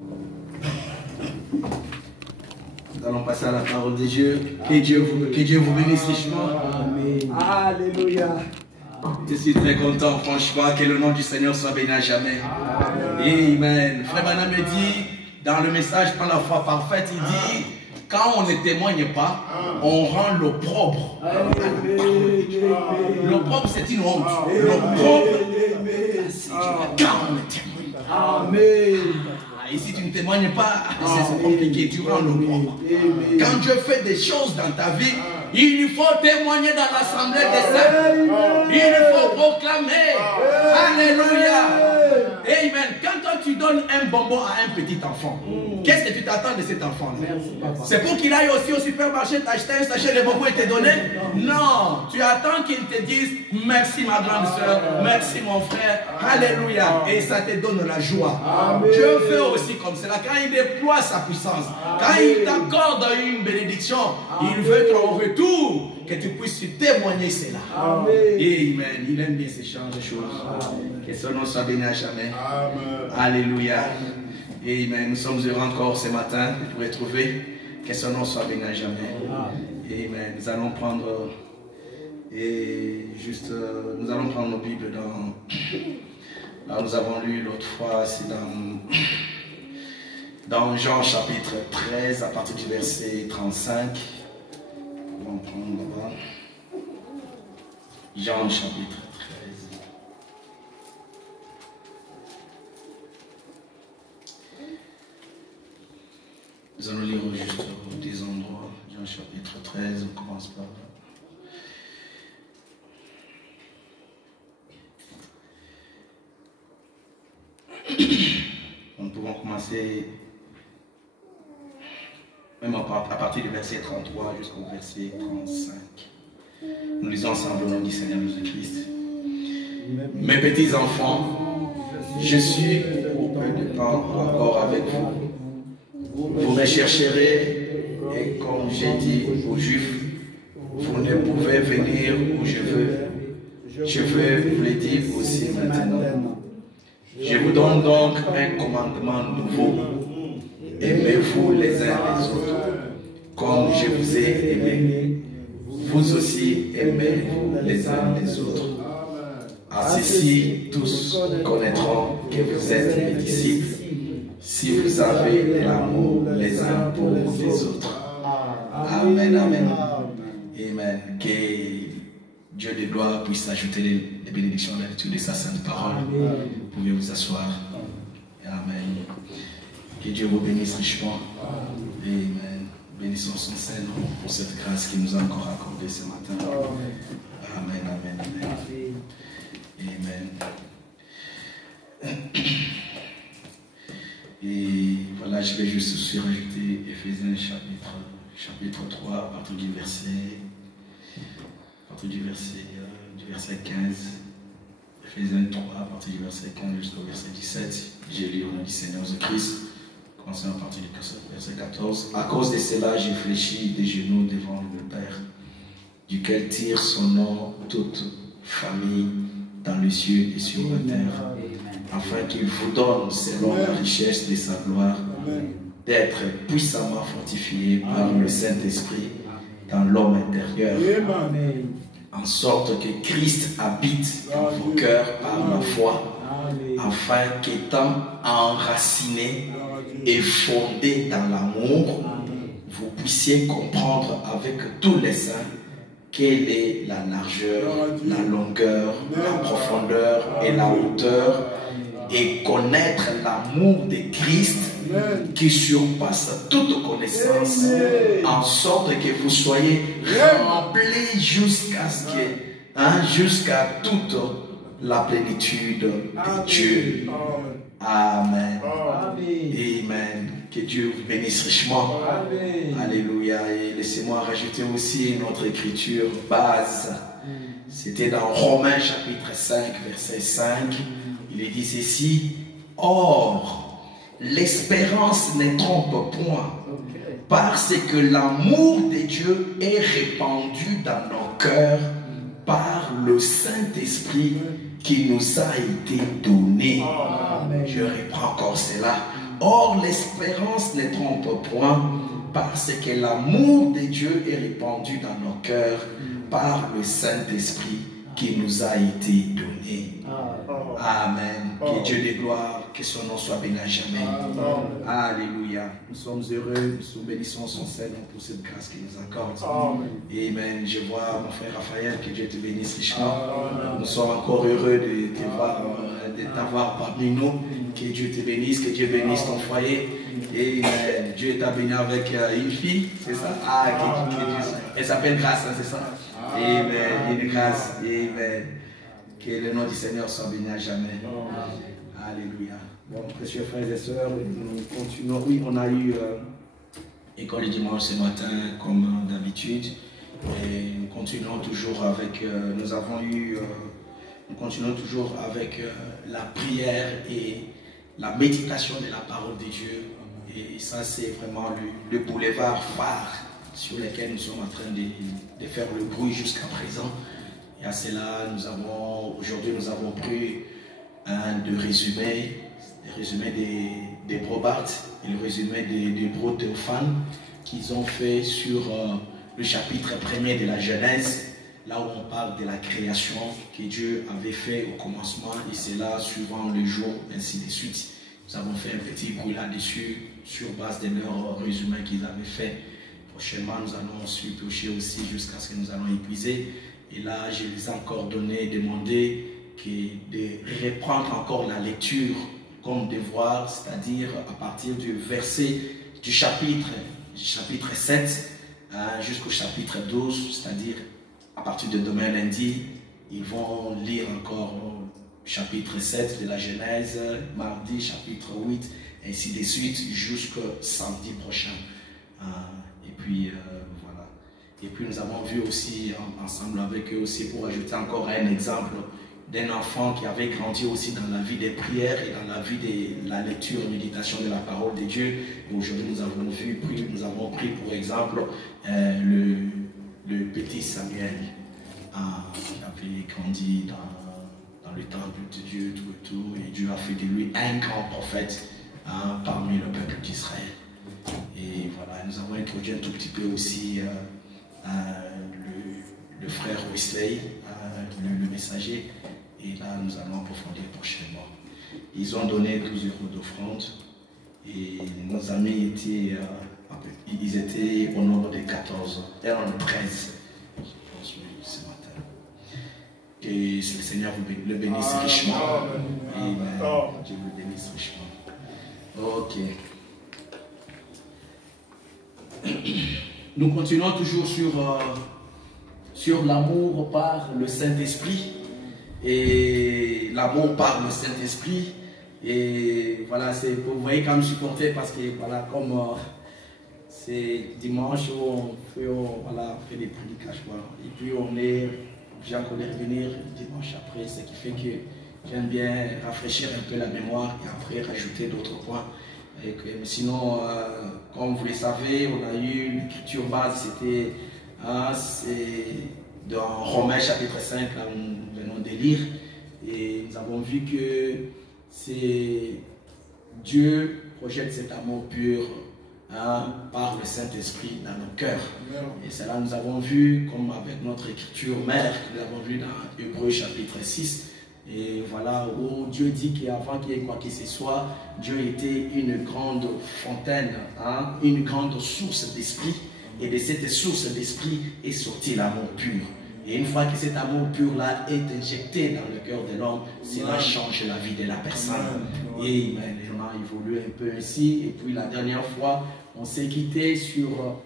Nous allons passer à la parole de Dieu. Que Dieu vous bénisse richement. Amen. Alléluia. Je suis très content, franchement, que le nom du Seigneur soit béni à jamais. Amen. Frère Branham me dit, dans le message Prends la foi parfaite, il dit, quand on ne témoigne pas, on rend l'opprobre. L'opprobre, c'est une honte. L'opprobre, quand on ne témoigne pas. Amen. Et si tu ne témoignes pas, c'est compliqué, tu rends l'opprobre. Quand Dieu fait des choses dans ta vie, il faut témoigner dans l'assemblée des saints. Il faut proclamer. Alléluia. Amen. Quand toi tu donnes un bonbon à un petit enfant, qu'est-ce que tu t'attends de cet enfant-là? C'est pour qu'il aille aussi au supermarché t'acheter un sachet de bonbons et te donner? Non. Tu attends qu'il te dise merci ma grande soeur, merci mon frère. Alléluia. Et ça te donne la joie. Dieu fait aussi comme cela. Quand il déploie sa puissance, quand il t'accorde une bénédiction, il veut qu'en retour, que tu puisses témoigner cela. Amen. Amen. Il aime bien ces changes de choses. Que son nom soit béni à jamais. Amen. Alléluia. Amen. Nous sommes heureux encore ce matin de vous retrouver. Que son nom soit béni à jamais. Amen. Nous allons prendre nous allons prendre nos Bibles dans. Là, nous avons lu l'autre fois, c'est dans Jean chapitre 13 à partir du verset 35. On va prendre là-bas. Jean chapitre 13. Nous allons lire juste des endroits. Jean chapitre 13, on commence par là. Nous pouvons commencer même à partir du verset 33 jusqu'au verset 35. Nous lisons ensemble au nom du Seigneur Jésus-Christ. Mes petits enfants, je suis pour peu de temps encore avec vous. Vous me chercherez et comme j'ai dit aux Juifs, vous ne pouvez venir où je veux. Je veux vous le dire aussi maintenant. Je vous donne donc un commandement nouveau. Aimez-vous les uns les autres, comme je vous ai aimé. Vous aussi aimez-vous les uns les autres. À ceci, tous connaîtront que vous êtes mes disciples, si vous avez de l'amour les uns pour les autres. Amen, amen. Amen. Que Dieu de gloire puisse ajouter les bénédictions à la lecture de sa sainte parole. Vous pouvez vous asseoir. Amen. Que Dieu vous bénisse richement. Amen. Bénissons son Saint-Nom pour cette grâce qu'il nous a encore accordée ce matin. Amen, amen, amen. Amen. Et voilà, je vais juste surajouter Éphésiens chapitre 3 à partir du verset 15. Éphésiens 3 à partir du verset 15 jusqu'au verset 17. J'ai lu au nom du Seigneur Jésus-Christ. Commençons à partir du verset 14. À cause de cela, j'ai fléchi des genoux devant le Père, duquel tire son nom toute famille dans les cieux et sur la terre, afin qu'il vous donne, selon la richesse de sa gloire, d'être puissamment fortifié par le Saint-Esprit dans l'homme intérieur, en sorte que Christ habite dans vos cœurs par la foi, afin qu'étant enraciné et fondé dans l'amour, vous puissiez comprendre avec tous les saints quelle est la largeur, la longueur, la profondeur et la hauteur, et connaître l'amour de Christ qui surpasse toute connaissance, en sorte que vous soyez remplis jusqu'à toute la plénitude de Dieu. Amen. Amen. Que Dieu vous bénisse richement. Alléluia. Et laissez-moi rajouter aussi une autre écriture base. C'était dans Romains chapitre 5, verset 5. Il est dit ceci: or, l'espérance ne trompe point, parce que l'amour de Dieu est répandu dans nos cœurs par le Saint-Esprit qui nous a été donné. Je reprends encore cela. Or, l'espérance ne trompe point, parce que l'amour de Dieu est répandu dans nos cœurs par le Saint-Esprit qui nous a été donné. Amen. Que Dieu de gloire, que son nom soit béni à jamais. Alléluia. Nous sommes heureux, nous bénissons son Seigneur pour cette grâce qu'il nous accorde. Amen. Je vois mon frère Raphaël, que Dieu te bénisse richement. Nous sommes encore heureux de t'avoir parmi nous. Que Dieu te bénisse, que Dieu bénisse ton foyer. Et Dieu t'a béni avec une fille, c'est ça? Elle s'appelle Grâce, hein, c'est ça? Amen. Une grâce. Amen. Que le nom du Seigneur soit béni à jamais. Alléluia. Bon, précieux frères et sœurs, nous continuons. Oui, on a eu école le dimanche ce matin, comme d'habitude. Et nous continuons toujours avec, nous continuons toujours avec la prière et la méditation de la parole de Dieu. Et ça, c'est vraiment le boulevard phare sur lequel nous sommes en train de faire le bruit jusqu'à présent. Et à cela, aujourd'hui, nous avons pris des résumés des Probards et le résumé des Hébreux Théophane qu'ils ont fait sur le chapitre 1er de la Genèse, là où on parle de la création que Dieu avait fait au commencement, et c'est là, suivant le jour, ainsi de suite. Nous avons fait un petit bruit là-dessus, sur base de leur résumé qu'ils avaient fait. Prochainement, nous allons se toucher aussi jusqu'à ce que nous allons épuiser. Et là, je les ai encore demandé de reprendre encore la lecture comme devoir, c'est-à-dire à partir du verset du chapitre 7 jusqu'au chapitre 12, c'est-à-dire à partir de demain lundi, ils vont lire encore chapitre 7 de la Genèse, mardi chapitre 8, ainsi de suite, jusqu'au samedi prochain. Et puis voilà. Et puis nous avons vu aussi ensemble avec eux aussi, pour ajouter encore un exemple d'un enfant qui avait grandi aussi dans la vie des prières et dans la vie de la lecture et méditation de la parole de Dieu. Et aujourd'hui nous avons pris pour exemple le petit Samuel qui avait grandi dans le temple de Dieu, tout et tout, et Dieu a fait de lui un grand prophète parmi le peuple d'Israël. Et voilà, nous avons introduit un tout petit peu aussi le frère Wesley, le messager, et là nous allons approfondir prochainement. Ils ont donné 12 € d'offrande, et nos amis étaient au nombre de 14, et en 13, je pense, ce matin. Que le Seigneur le bénisse richement. Amen. Dieu le bénisse richement. Ok. Nous continuons toujours sur l'amour par le Saint-Esprit. Et l'amour par le Saint-Esprit. Et voilà, vous voyez quand même supporter parce que voilà, comme c'est dimanche où on fait des prédications. Et puis j'ai encore revenir dimanche après, ce qui fait que j'aime bien rafraîchir un peu la mémoire et après rajouter d'autres points. Mais sinon, comme vous le savez, on a eu l'écriture base, c'était dans Romains chapitre 5, là où nous venons de lire, et nous avons vu que Dieu projette cet amour pur par le Saint-Esprit dans nos cœurs. Et cela nous avons vu, comme avec notre écriture mère, que nous avons vu dans Hébreux chapitre 6, et voilà, où Dieu dit qu'avant qu'il y ait quoi que ce soit, Dieu était une grande fontaine, une grande source d'esprit, et de cette source d'esprit est sorti l'amour pur. Et une fois que cet amour pur-là est injecté dans le cœur de l'homme, cela change la vie de la personne. Et on a évolué un peu ainsi. Et puis la dernière fois, on s'est quitté sur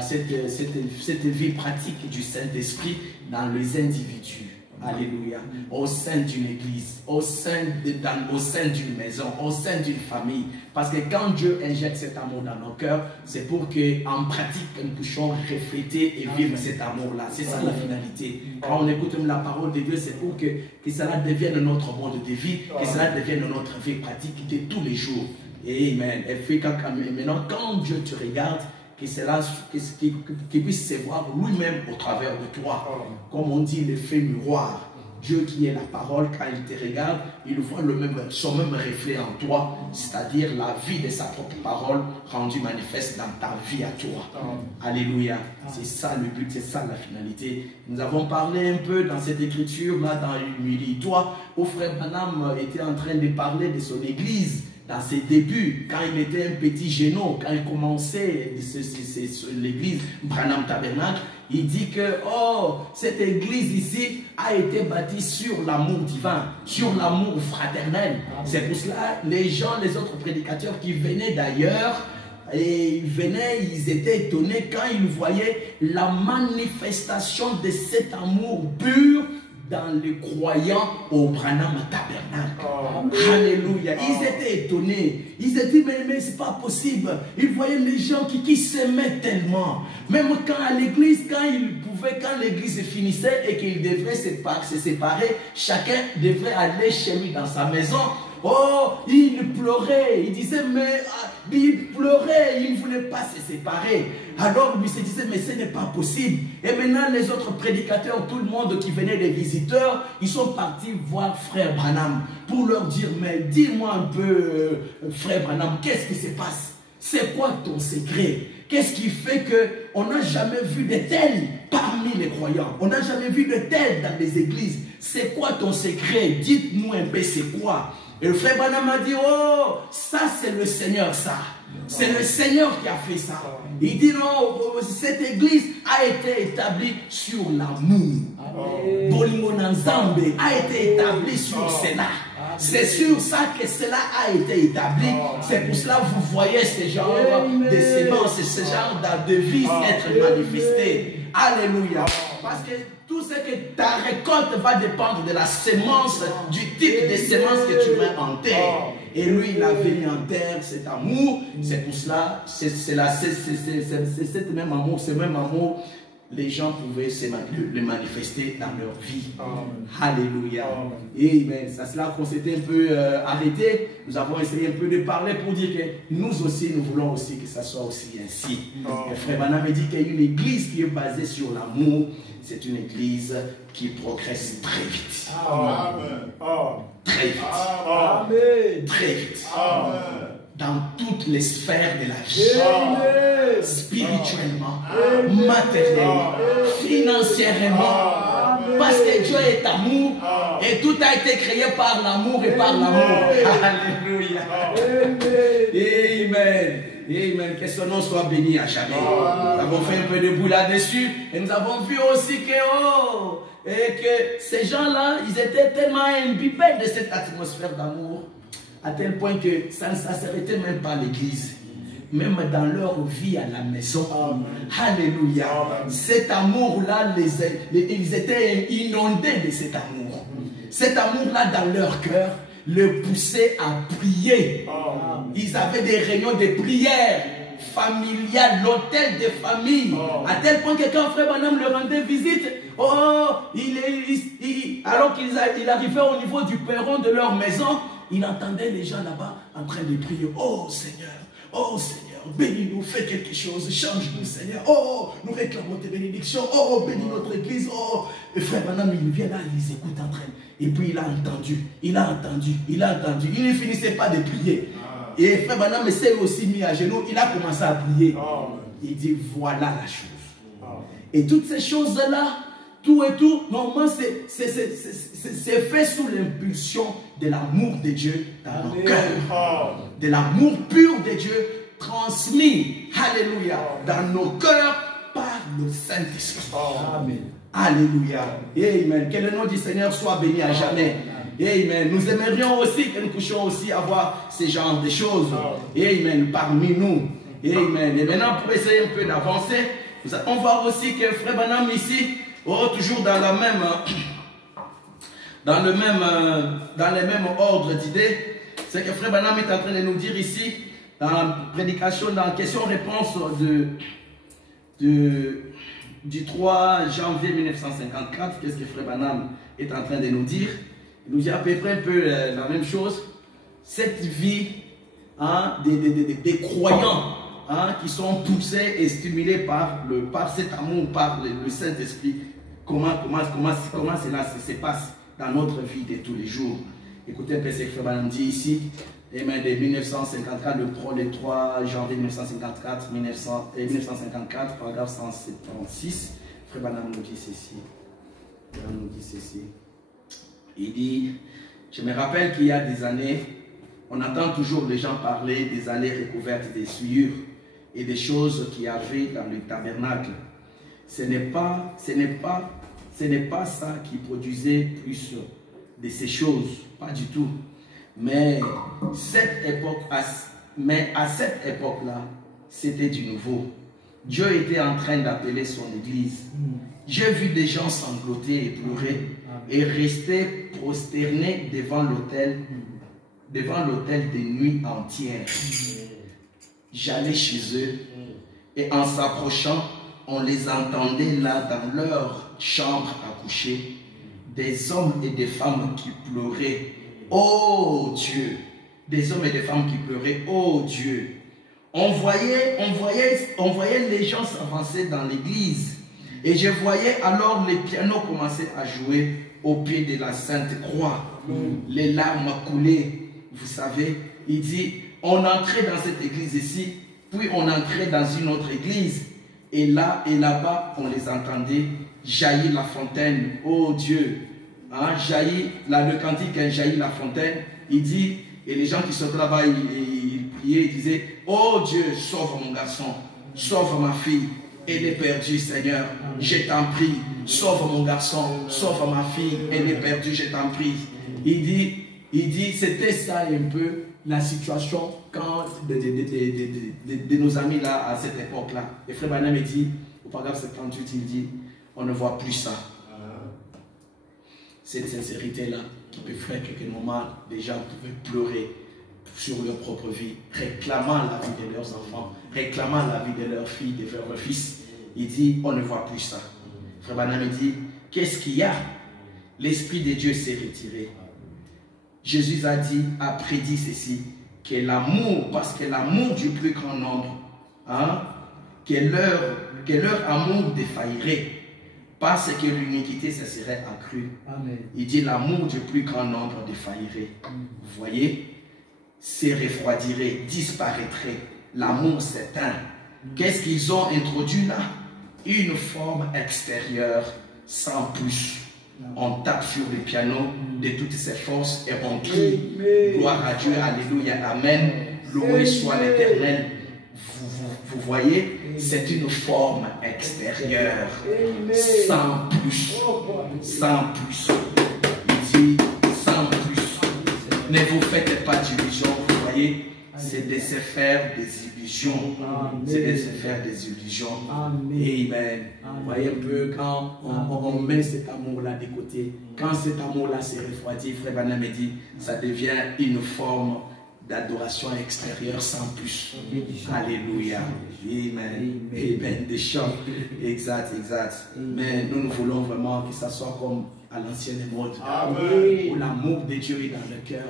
cette vie pratique du Saint-Esprit dans les individus. Alléluia. Au sein d'une église, au sein d'une maison, au sein d'une famille. Parce que quand Dieu injecte cet amour dans nos cœurs, c'est pour qu'en pratique, nous puissions refléter et vivre cet amour-là. C'est ça la finalité. Quand on écoute la parole de Dieu, c'est pour que cela devienne notre mode de vie, que cela devienne notre vie pratique de tous les jours. Amen. Et puis maintenant, quand Dieu te regarde, qu'il puisse se voir lui-même au travers de toi. Comme on dit, l'effet miroir. Dieu qui est la parole, quand il te regarde, il voit son même reflet en toi, c'est-à-dire la vie de sa propre parole rendue manifeste dans ta vie à toi. Alléluia. C'est ça le but, c'est ça la finalité. Nous avons parlé un peu dans cette écriture-là, dans l'humilité. Toi, où frère Branham était en train de parler de son église, dans ses débuts, quand il était un petit génot, quand il commençait l'église Branham Tabernacle, il dit que cette église ici a été bâtie sur l'amour divin, sur l'amour fraternel. C'est pour cela les gens, les autres prédicateurs qui venaient d'ailleurs, et ils étaient étonnés quand ils voyaient la manifestation de cet amour pur dans les croyants au Branham Tabernacle. Alléluia. Ils étaient étonnés. Ils étaient dit, mais c'est pas possible. Ils voyaient les gens qui s'aimaient tellement. Même quand à l'église, quand l'église finissait et qu'ils devaient se séparer, chacun devrait aller chez lui dans sa maison. Il pleurait. Il disait, mais il pleurait. Il ne voulait pas se séparer. Alors lui se disait, mais ce n'est pas possible. Et maintenant, les autres prédicateurs, tout le monde qui venait, les visiteurs, ils sont partis voir frère Branham pour leur dire, mais dis-moi un peu, frère Branham, qu'est-ce qui se passe? C'est quoi ton secret? Qu'est-ce qui fait qu'on n'a jamais vu de tels parmi les croyants? On n'a jamais vu de tels dans les églises. C'est quoi ton secret? Dites-nous un peu, c'est quoi? Et le frère Branham a dit, ça c'est le Seigneur, ça. C'est le Seigneur qui a fait ça. Il dit, non, cette église a été établie sur l'amour. Bolimonanzambe a été établie sur cela. C'est sur ça que cela a été établi. C'est pour cela que vous voyez ce genre de sémences, ce genre de vie être manifesté. Alléluia. Parce que tout ce que ta récolte va dépendre de la sémence, du type de sémence que tu mets en terre. Et lui, il avait mis en terre cet amour. C'est pour cela, c'est cet même amour, ce même amour, les gens pouvaient le manifester dans leur vie. Alléluia. Et c'est cela qu'on s'était un peu arrêté. Nous avons essayé un peu de parler pour dire que nous aussi, nous voulons aussi que ça soit aussi ainsi. Le frère Branham me dit qu'il y a une église qui est basée sur l'amour. C'est une église qui progresse très vite. Très vite. Très vite. Dans toutes les sphères de la vie. Spirituellement, matériellement, financièrement. Parce que Dieu est amour et tout a été créé par l'amour et par l'amour. Alléluia. Amen. Amen. Que son nom soit béni à jamais. Nous avons fait un peu de bout là-dessus et nous avons vu aussi que ces gens-là, ils étaient tellement imbibés de cette atmosphère d'amour à tel point que ça ne s'arrêtait même pas à l'église. Même dans leur vie à la maison. Alléluia. Cet amour-là, ils étaient inondés de cet amour. Cet amour-là dans leur cœur le poussait à prier. Ils avaient des réunions de prière familiale, l'hôtel de famille. À tel point que quand frère Branham leur rendait visite, alors qu'il arrivait au niveau du perron de leur maison, il entendait les gens là-bas en train de prier. Oh Seigneur, bénis-nous, fais quelque chose, change-nous Seigneur. Nous réclamons tes bénédictions. Bénis notre église. Le frère Branham, il vient là, il écoute en train. Et puis il a entendu. Il ne finissait pas de prier. Et frère Branham s'est aussi mis à genoux. Il a commencé à prier. Il dit, voilà la chose. Et toutes ces choses-là, tout et tout, normalement, c'est fait sous l'impulsion de l'amour de Dieu dans nos cœurs. De l'amour pur de Dieu transmis, alléluia, dans nos cœurs par le Saint-Esprit. Amen. Alléluia. Amen. Que le nom du Seigneur soit béni à jamais. Amen. Nous aimerions aussi que nous puissions aussi avoir ce genre de choses. Amen. Parmi nous. Amen. Et maintenant, pour essayer un peu d'avancer, nous allons voir aussi que frère Branham ici, toujours dans la même, dans les mêmes ordres d'idées, c'est que frère Branham est en train de nous dire ici, dans la prédication, dans la question-réponse du 3 janvier 1954, qu'est-ce que frère Branham est en train de nous dire? Il nous dit à peu près un peu la même chose. Cette vie des croyants qui sont poussés et stimulés par cet amour, par le Saint-Esprit. Comment cela se passe? dans notre vie de tous les jours. Écoutez un peu ce que Frère Branham dit ici. Amen. De 1954, le 3 janvier 1954, paragraphe 176, Frère Branham nous dit ceci. Il dit, je me rappelle qu'il y a des années, on entend toujours les gens parler des allées recouvertes des souillures et des choses qu'il y avait dans le tabernacle. Ce n'est pas ça qui produisait plus de ces choses, pas du tout. Mais à cette époque-là, c'était du nouveau. Dieu était en train d'appeler son église. J'ai vu des gens sangloter et pleurer et rester prosternés devant l'autel des nuits entières. J'allais chez eux et en s'approchant, on les entendait là dans leur chambre à coucher, des hommes et des femmes qui pleuraient. Oh Dieu! Des hommes et des femmes qui pleuraient. Oh Dieu! On voyait les gens s'avancer dans l'église. Et je voyais alors les pianos commencer à jouer au pied de la Sainte Croix. Les larmes coulaient. Vous savez, il dit, on entrait dans cette église ici, puis on entrait dans une autre église. Et là et là-bas, on les entendait jaillir la fontaine. Oh Dieu! Hein, jaillit, là, le cantique, jaillit la fontaine. Il dit, et les gens qui sont là-bas, ils priaient, ils disaient, oh Dieu, sauve mon garçon, sauve ma fille. Elle est perdue, Seigneur, je t'en prie. Sauve mon garçon, sauve ma fille, elle est perdue, je t'en prie. Il dit, c'était ça un peu la situation quand de nos amis là, à cette époque-là. Et Frère Branham dit, au paragraphe 78, il dit, on ne voit plus ça. Cette sincérité-là, qui peut faire qu'à quelques moments, les gens pouvaient pleurer sur leur propre vie, réclamant la vie de leurs enfants, réclamant la vie de leurs filles, de leurs fils. Il dit, on ne voit plus ça. Frère Branham dit, qu'est-ce qu'il y a? L'Esprit de Dieu s'est retiré. Jésus a prédit ceci, que l'amour, parce que l'amour du plus grand nombre, hein, que leur amour défaillirait, parce que l'iniquité se serait accrue. Amen. Il dit l'amour du plus grand nombre défaillirait. Vous voyez, se refroidirait, disparaîtrait. L'amour s'éteint. Qu'est-ce qu'ils ont introduit là? Une forme extérieure sans plus. On tape sur le piano de toutes ses forces et on crie. Gloire à Dieu, alléluia, amen. Loué soit l'Éternel. Vous voyez, c'est une forme extérieure, sans plus, sans plus. Il dit, sans plus. Ne vous faites pas d'illusions, vous voyez, c'est de se faire des illusions. C'est de se faire des illusions. Amen. Vous voyez un peu quand on met cet amour-là de côté, quand cet amour-là s'est refroidi, Frère Branham me dit, ça devient une forme d'adoration extérieure sans plus. Alléluia. Amen. Amen. Des chants. Exact, exact. Mais nous voulons vraiment que ça soit comme à l'ancienne mode. Où l'amour de Dieu est dans le cœur.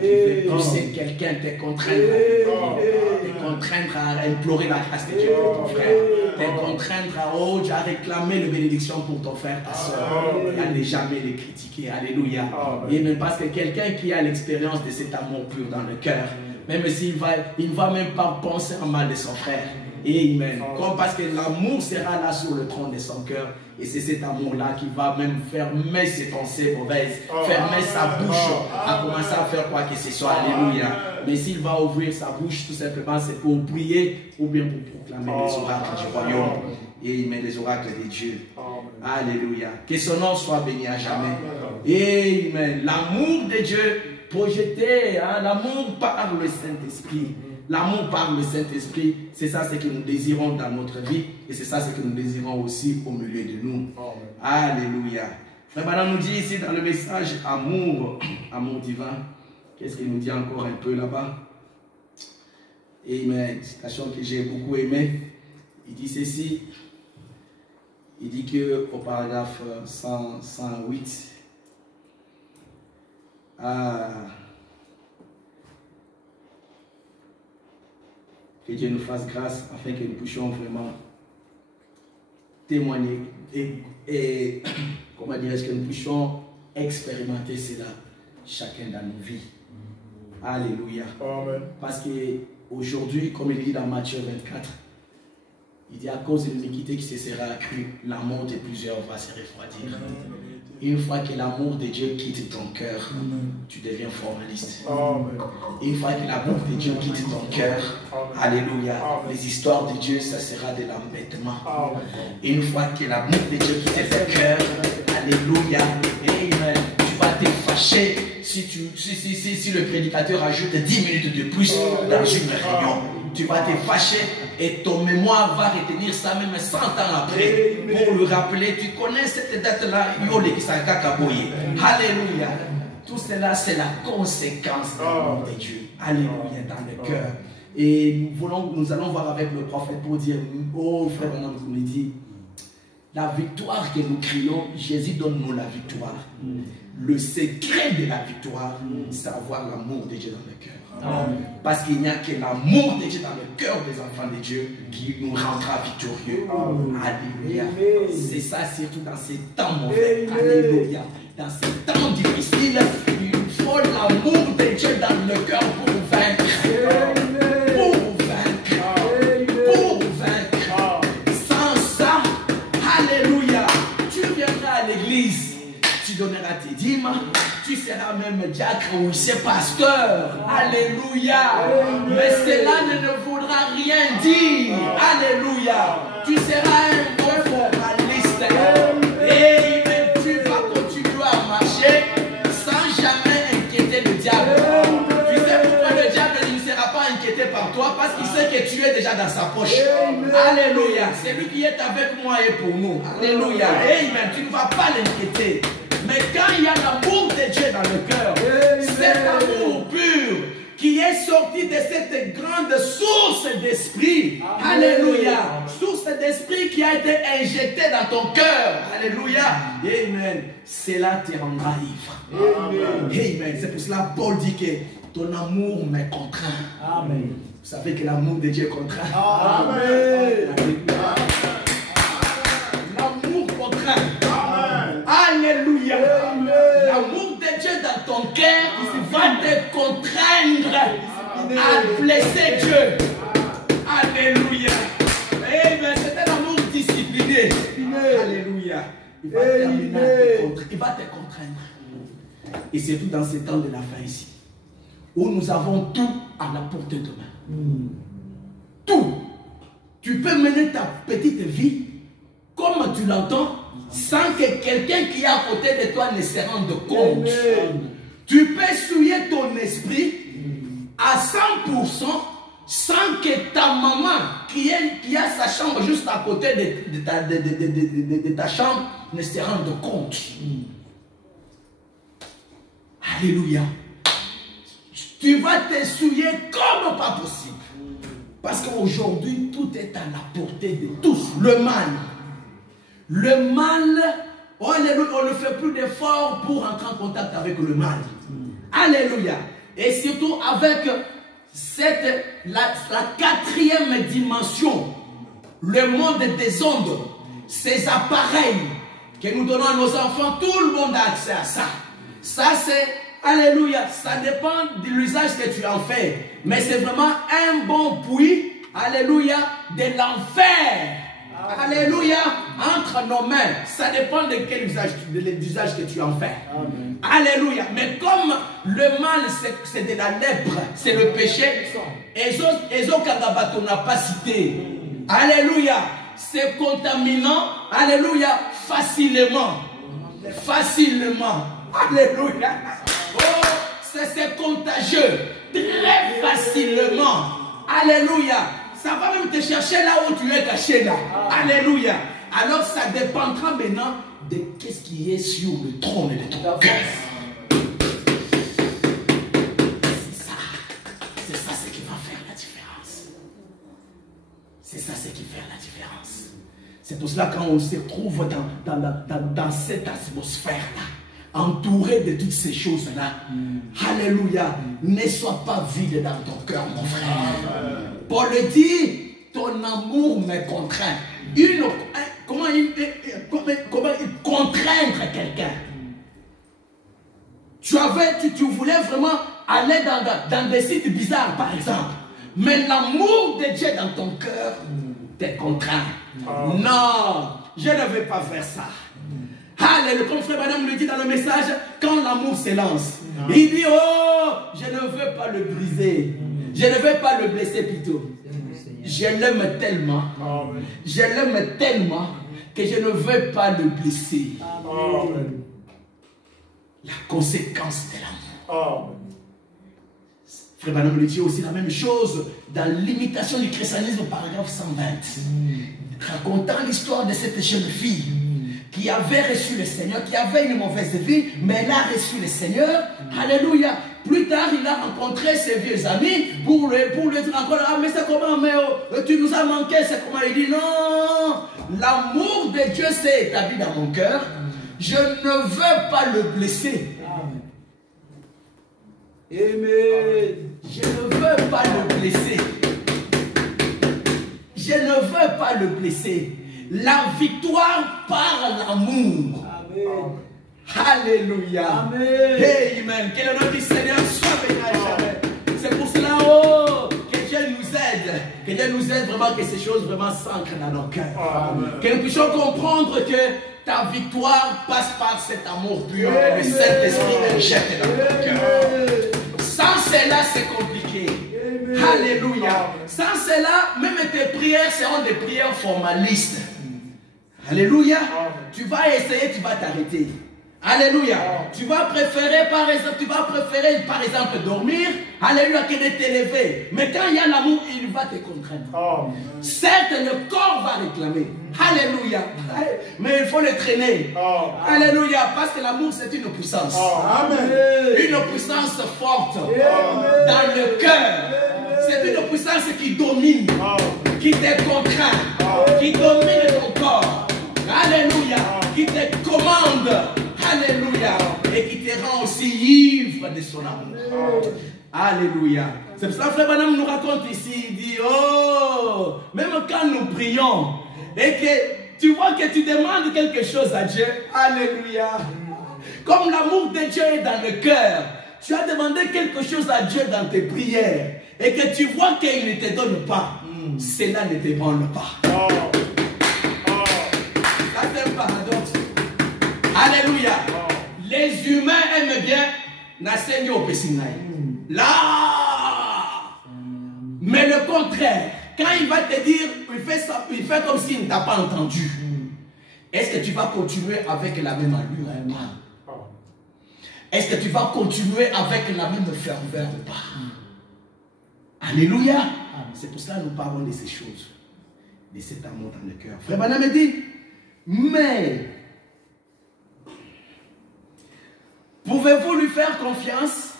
Tu sais, quelqu'un t'est contraint à implorer la grâce de Dieu pour ton frère. T'es contraint à réclamer la bénédiction pour ton frère, ta soeur. À ne jamais les critiquer. Alléluia. Et même parce que quelqu'un qui a l'expérience de cet amour pur dans le cœur, même s'il il ne va même pas penser en mal de son frère. Amen. Comme parce que l'amour sera là sur le trône de son cœur. Et c'est cet amour-là qui va même fermer ses pensées mauvaises, fermer sa bouche à commencer à faire quoi que ce soit. Alléluia. Mais s'il va ouvrir sa bouche, tout simplement, c'est pour prier ou bien pour proclamer les oracles du royaume. Amen. Les oracles de Dieu. Alléluia. Que son nom soit béni à jamais. Amen. L'amour de Dieu projeté, hein, l'amour par le Saint-Esprit. L'amour par le Saint-Esprit, c'est ça ce que nous désirons dans notre vie et c'est ça ce que nous désirons aussi au milieu de nous. Alléluia. Frère Branham nous dit ici dans le message amour, amour divin. Qu'est-ce qu'il nous dit encore un peu là-bas? Amen. Citation que j'ai beaucoup aimée. Il dit ceci. Il dit que au paragraphe 108, que Dieu nous fasse grâce afin que nous puissions vraiment témoigner et comment dirais-je, que nous puissions expérimenter cela chacun dans nos vies. Alléluia. Amen. Parce qu'aujourd'hui, comme il dit dans Matthieu 24, il dit à cause de l'iniquité qui se sera accrue, l'amour de plusieurs va se refroidir. Une fois que l'amour de Dieu quitte ton cœur, tu deviens formaliste. Amen. Une fois que l'amour de Dieu quitte ton cœur, alléluia, les histoires de Dieu, ça sera de l'embêtement. Une fois que l'amour de Dieu quitte ton cœur, alléluia, amen, tu vas te fâcher si le prédicateur ajoute 10 minutes de plus dans une réunion. Tu vas te fâcher et ton mémoire va retenir ça même 100 ans après pour le rappeler. Tu connais cette date-là, alléluia. Tout cela, c'est la conséquence de l'amour de Dieu. Alléluia, dans le cœur. Et nous allons voir avec le prophète pour dire, oh frère, on nous dit, la victoire que nous crions, Jésus donne-nous la victoire. Le secret de la victoire, c'est avoir l'amour de Dieu dans le cœur. Parce qu'il n'y a que l'amour de Dieu dans le cœur des enfants de Dieu qui nous rendra victorieux. Alléluia. C'est ça surtout dans ces temps mauvais. Alléluia. Dans ces temps difficiles, il faut l'amour de Dieu dans le cœur pour vaincre. Pour vaincre. Pour vaincre. Sans ça, alléluia, tu viendras à l'église. Tu donneras tes dîmes, tu seras même diacre ou c'est pasteur. Alléluia. Mais cela ne voudra rien dire. Alléluia. Tu seras un bon formaliste. Et tu vas continuer à marcher sans jamais inquiéter le diable. Tu sais pourquoi le diable ne sera pas inquiété par toi? Parce qu'il sait que tu es déjà dans sa poche. Alléluia. C'est lui qui est avec moi et pour nous. Alléluia. Amen. Tu ne vas pas l'inquiéter. Mais quand il y a l'amour de Dieu dans le cœur, cet amour pur qui est sorti de cette grande source d'esprit, alléluia, source d'esprit qui a été injectée dans ton cœur, alléluia, amen, cela te rendra ivre. Amen. C'est pour cela Paul dit que ton amour me contraint. Amen. Vous savez que l'amour de Dieu contraint. Amen. L'amour contraint. Alléluia. L'amour de Dieu dans ton cœur va te contraindre à blesser Dieu. Alléluia. C'est un amour discipliné. Alléluia. Il va te contraindre. Et c'est tout dans ces temps de la fin ici, où nous avons tout à la portée de main. Tout. Tu peux mener ta petite vie comme tu l'entends, sans que quelqu'un qui est à côté de toi ne se rende compte. Tu peux souiller ton esprit à 100% sans que ta maman qui a sa chambre juste à côté de ta chambre ne se rende compte. Alléluia. Tu vas te souiller comme pas possible. Parce qu'aujourd'hui, tout est à la portée de tous. Le mal. Le mal, oh, alléluia, on ne fait plus d'efforts pour entrer en contact avec le mal. Alléluia. Et surtout avec la quatrième dimension, le monde des ondes, ces appareils que nous donnons à nos enfants, tout le monde a accès à ça. Ça c'est, alléluia, ça dépend de l'usage que tu en fais. Mais c'est vraiment un bon puits, alléluia, de l'enfer. Alléluia, entre nos mains. Ça dépend de quel usage, de l'usage que tu en fais. Amen. Alléluia. Mais comme le mal, c'est de la lèpre, c'est le péché. Ezo Kagabato n'a pas cité. Alléluia. C'est contaminant. Alléluia. Facilement. Facilement. Alléluia. Oh, c'est contagieux. Très facilement. Alléluia. Ça va même te chercher là où tu es caché là. Alléluia. Alors ça dépendra maintenant de qu'est-ce qui est sur le trône de ton cœur. C'est ça ce qui va faire la différence. C'est ça ce qui fait la différence. C'est pour cela quand on se trouve dans cette atmosphère-là, entouré de toutes ces choses-là, alléluia, ne sois pas vide dans ton cœur, mon frère. Paul dit, ton amour me contraint. Comment il contraindre quelqu'un? Tu voulais vraiment aller dans des sites bizarres, par exemple. Mais l'amour de Dieu dans ton cœur t'est contraint. Non, je ne vais pas faire ça. Alléluia, comme frère Madame le dit dans le message, quand l'amour s'élance, il dit, oh, je ne veux pas le briser. Je ne veux pas le blesser plutôt. Je l'aime tellement. Je l'aime tellement que je ne veux pas le blesser. La conséquence de l'amour. Frère Branham le dit aussi la même chose dans l'imitation du christianisme, paragraphe 120. Racontant l'histoire de cette jeune fille qui avait reçu le Seigneur, qui avait une mauvaise vie, mais elle a reçu le Seigneur. Alléluia. Plus tard, il a rencontré ses vieux amis pour lui dire encore, ah mais c'est comment, mais oh, tu nous as manqué, c'est comment? Il dit, non, l'amour de Dieu s'est établi dans mon cœur. Je ne veux pas le blesser. Amen. Je ne veux pas le blesser. Je ne veux pas le blesser. La victoire par l'amour. Alléluia. Amen. Amen. Que le nom du Seigneur soit béni à jamais. C'est pour cela que Dieu nous aide. Que Dieu nous aide vraiment, que ces choses vraiment s'ancrent dans nos cœurs. Que nous puissions comprendre que ta victoire passe par cet amour pur que le Saint-Esprit injecte dans ton cœur. Sans cela, c'est compliqué. Alléluia. Sans cela, même tes prières seront des prières formalistes. Alléluia. Tu vas essayer, tu vas t'arrêter. Alléluia. Tu vas préférer par exemple dormir, alléluia, que de t'élever. Mais quand il y a l'amour, il va te contraindre. Certes, le corps va réclamer. Alléluia. Mais il faut le traîner. Alléluia. Parce que l'amour, c'est une puissance. Une puissance forte dans le cœur. C'est une puissance qui domine, qui te contraint, qui domine ton corps. Alléluia. Qui te commande. Alléluia. Et qui te rend aussi ivre de son amour. Alléluia. C'est pour ça que Frère Branham nous raconte ici, il dit, oh, même quand nous prions, et que tu vois que tu demandes quelque chose à Dieu, alléluia. Comme l'amour de Dieu est dans le cœur, tu as demandé quelque chose à Dieu dans tes prières, et que tu vois qu'il ne te donne pas, cela ne te branle pas. Ça c'est un paradoxe. Alléluia. Les humains aiment bien n'enseigner au Pessinai. Là. Mais le contraire, quand il va te dire, il fait comme s'il ne t'a pas entendu. Est-ce que tu vas continuer avec la même allure ou pas? Est-ce que tu vas continuer avec la même ferveur ou pas? Alléluia. C'est pour cela que nous parlons de ces choses. De cet amour dans le cœur. Frère Branham me dit, mais pouvez-vous lui faire confiance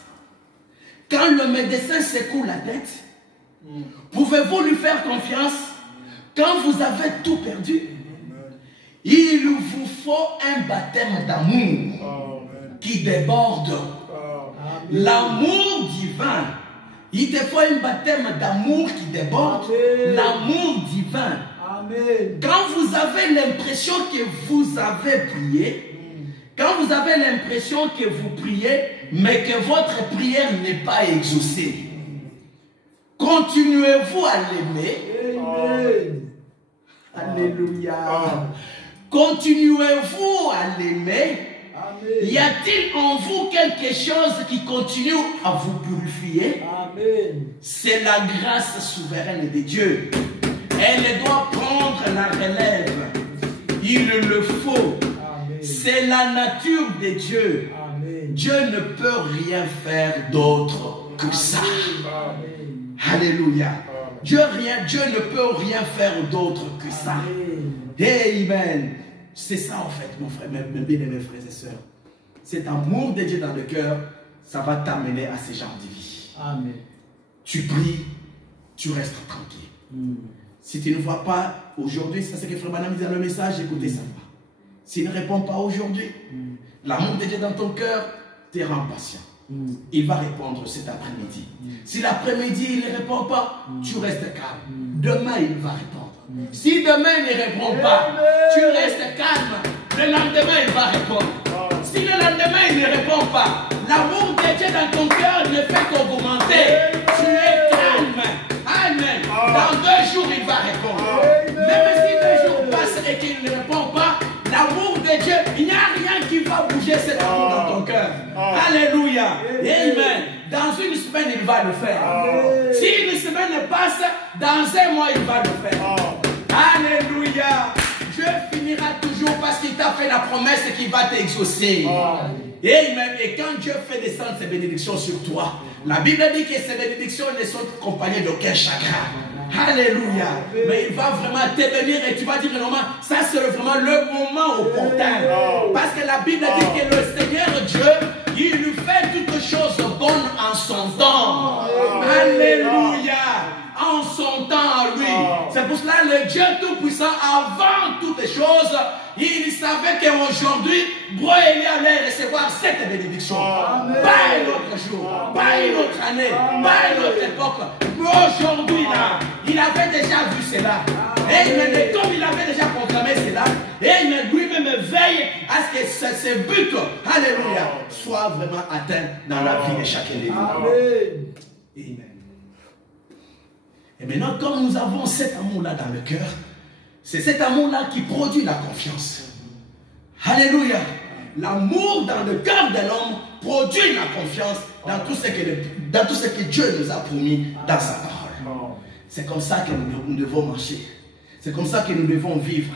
quand le médecin secoue la tête? Pouvez-vous lui faire confiance quand vous avez tout perdu? Il vous faut un baptême d'amour qui déborde. L'amour divin. Il te faut un baptême d'amour qui déborde. L'amour divin. Quand vous avez l'impression que vous avez prié, quand vous avez l'impression que vous priez, mais que votre prière n'est pas exaucée, continuez-vous à l'aimer? Alléluia. Continuez-vous à l'aimer? Y a-t-il en vous quelque chose qui continue à vous purifier? C'est la grâce souveraine de Dieu. Elle doit prendre la relève. Il le faut. C'est la nature de Dieu. Dieu ne peut rien faire d'autre que ça. Alléluia. Dieu ne peut rien faire d'autre que ça. Amen. C'est ça en fait, mon frère, mes bien-aimés frères et sœurs. Cet amour de Dieu dans le cœur, ça va t'amener à ce genre de vie. Amen. Tu pries, tu restes tranquille. Si tu ne vois pas aujourd'hui, c'est ce que Frère Branham dit dans le message, écoutez ça. S'il ne répond pas aujourd'hui, l'amour de Dieu dans ton cœur te rend patient. Il va répondre cet après-midi. Si l'après-midi il ne répond pas, tu restes calme. Demain il va répondre. Si demain il ne répond pas, tu restes calme. Le lendemain il va répondre. Si le lendemain il ne répond pas, L'amour de Dieu dans ton cœur ne fait qu'augmenter. Tu es calme. Amen. Dans 2 jours, il va répondre. Même si 2 jours passent et qu'il ne répond pas, l'amour de Dieu, il n'y a rien qui va bouger cet amour dans ton cœur. Alléluia. Amen. Dans une semaine, il va le faire. Si une semaine passe, dans 1 mois, il va le faire. Alléluia. Dieu finira toujours parce qu'il t'a fait la promesse qu'il va t'exaucer. Amen. Et quand Dieu fait descendre ses bénédictions sur toi, la Bible dit que ces bénédictions ne sont accompagnées d'aucun chagrin. Alléluia. Mais il va vraiment te bénir et tu vas dire normalement, ça c'est vraiment le moment opportun. Parce que la Bible dit que le Seigneur Dieu, il lui fait toutes choses bonnes en son temps. Alléluia. En son temps à lui. C'est pour cela le Dieu Tout-Puissant, avant toutes choses, il savait qu'aujourd'hui, il allait recevoir cette bénédiction. Pas un autre jour, pas une autre année, pas une autre époque. Mais aujourd'hui, là, il avait déjà vu cela. Et comme il avait déjà proclamé cela, et lui-même veille à ce que ce but, alléluia, soit vraiment atteint dans la vie de chacun de nous. Amen. Et maintenant, comme nous avons cet amour-là dans le cœur, c'est cet amour-là qui produit la confiance. Alléluia. L'amour dans le cœur de l'homme produit la confiance dans tout ce que Dieu nous a promis dans sa parole. C'est comme ça que nous devons marcher. C'est comme ça que nous devons vivre.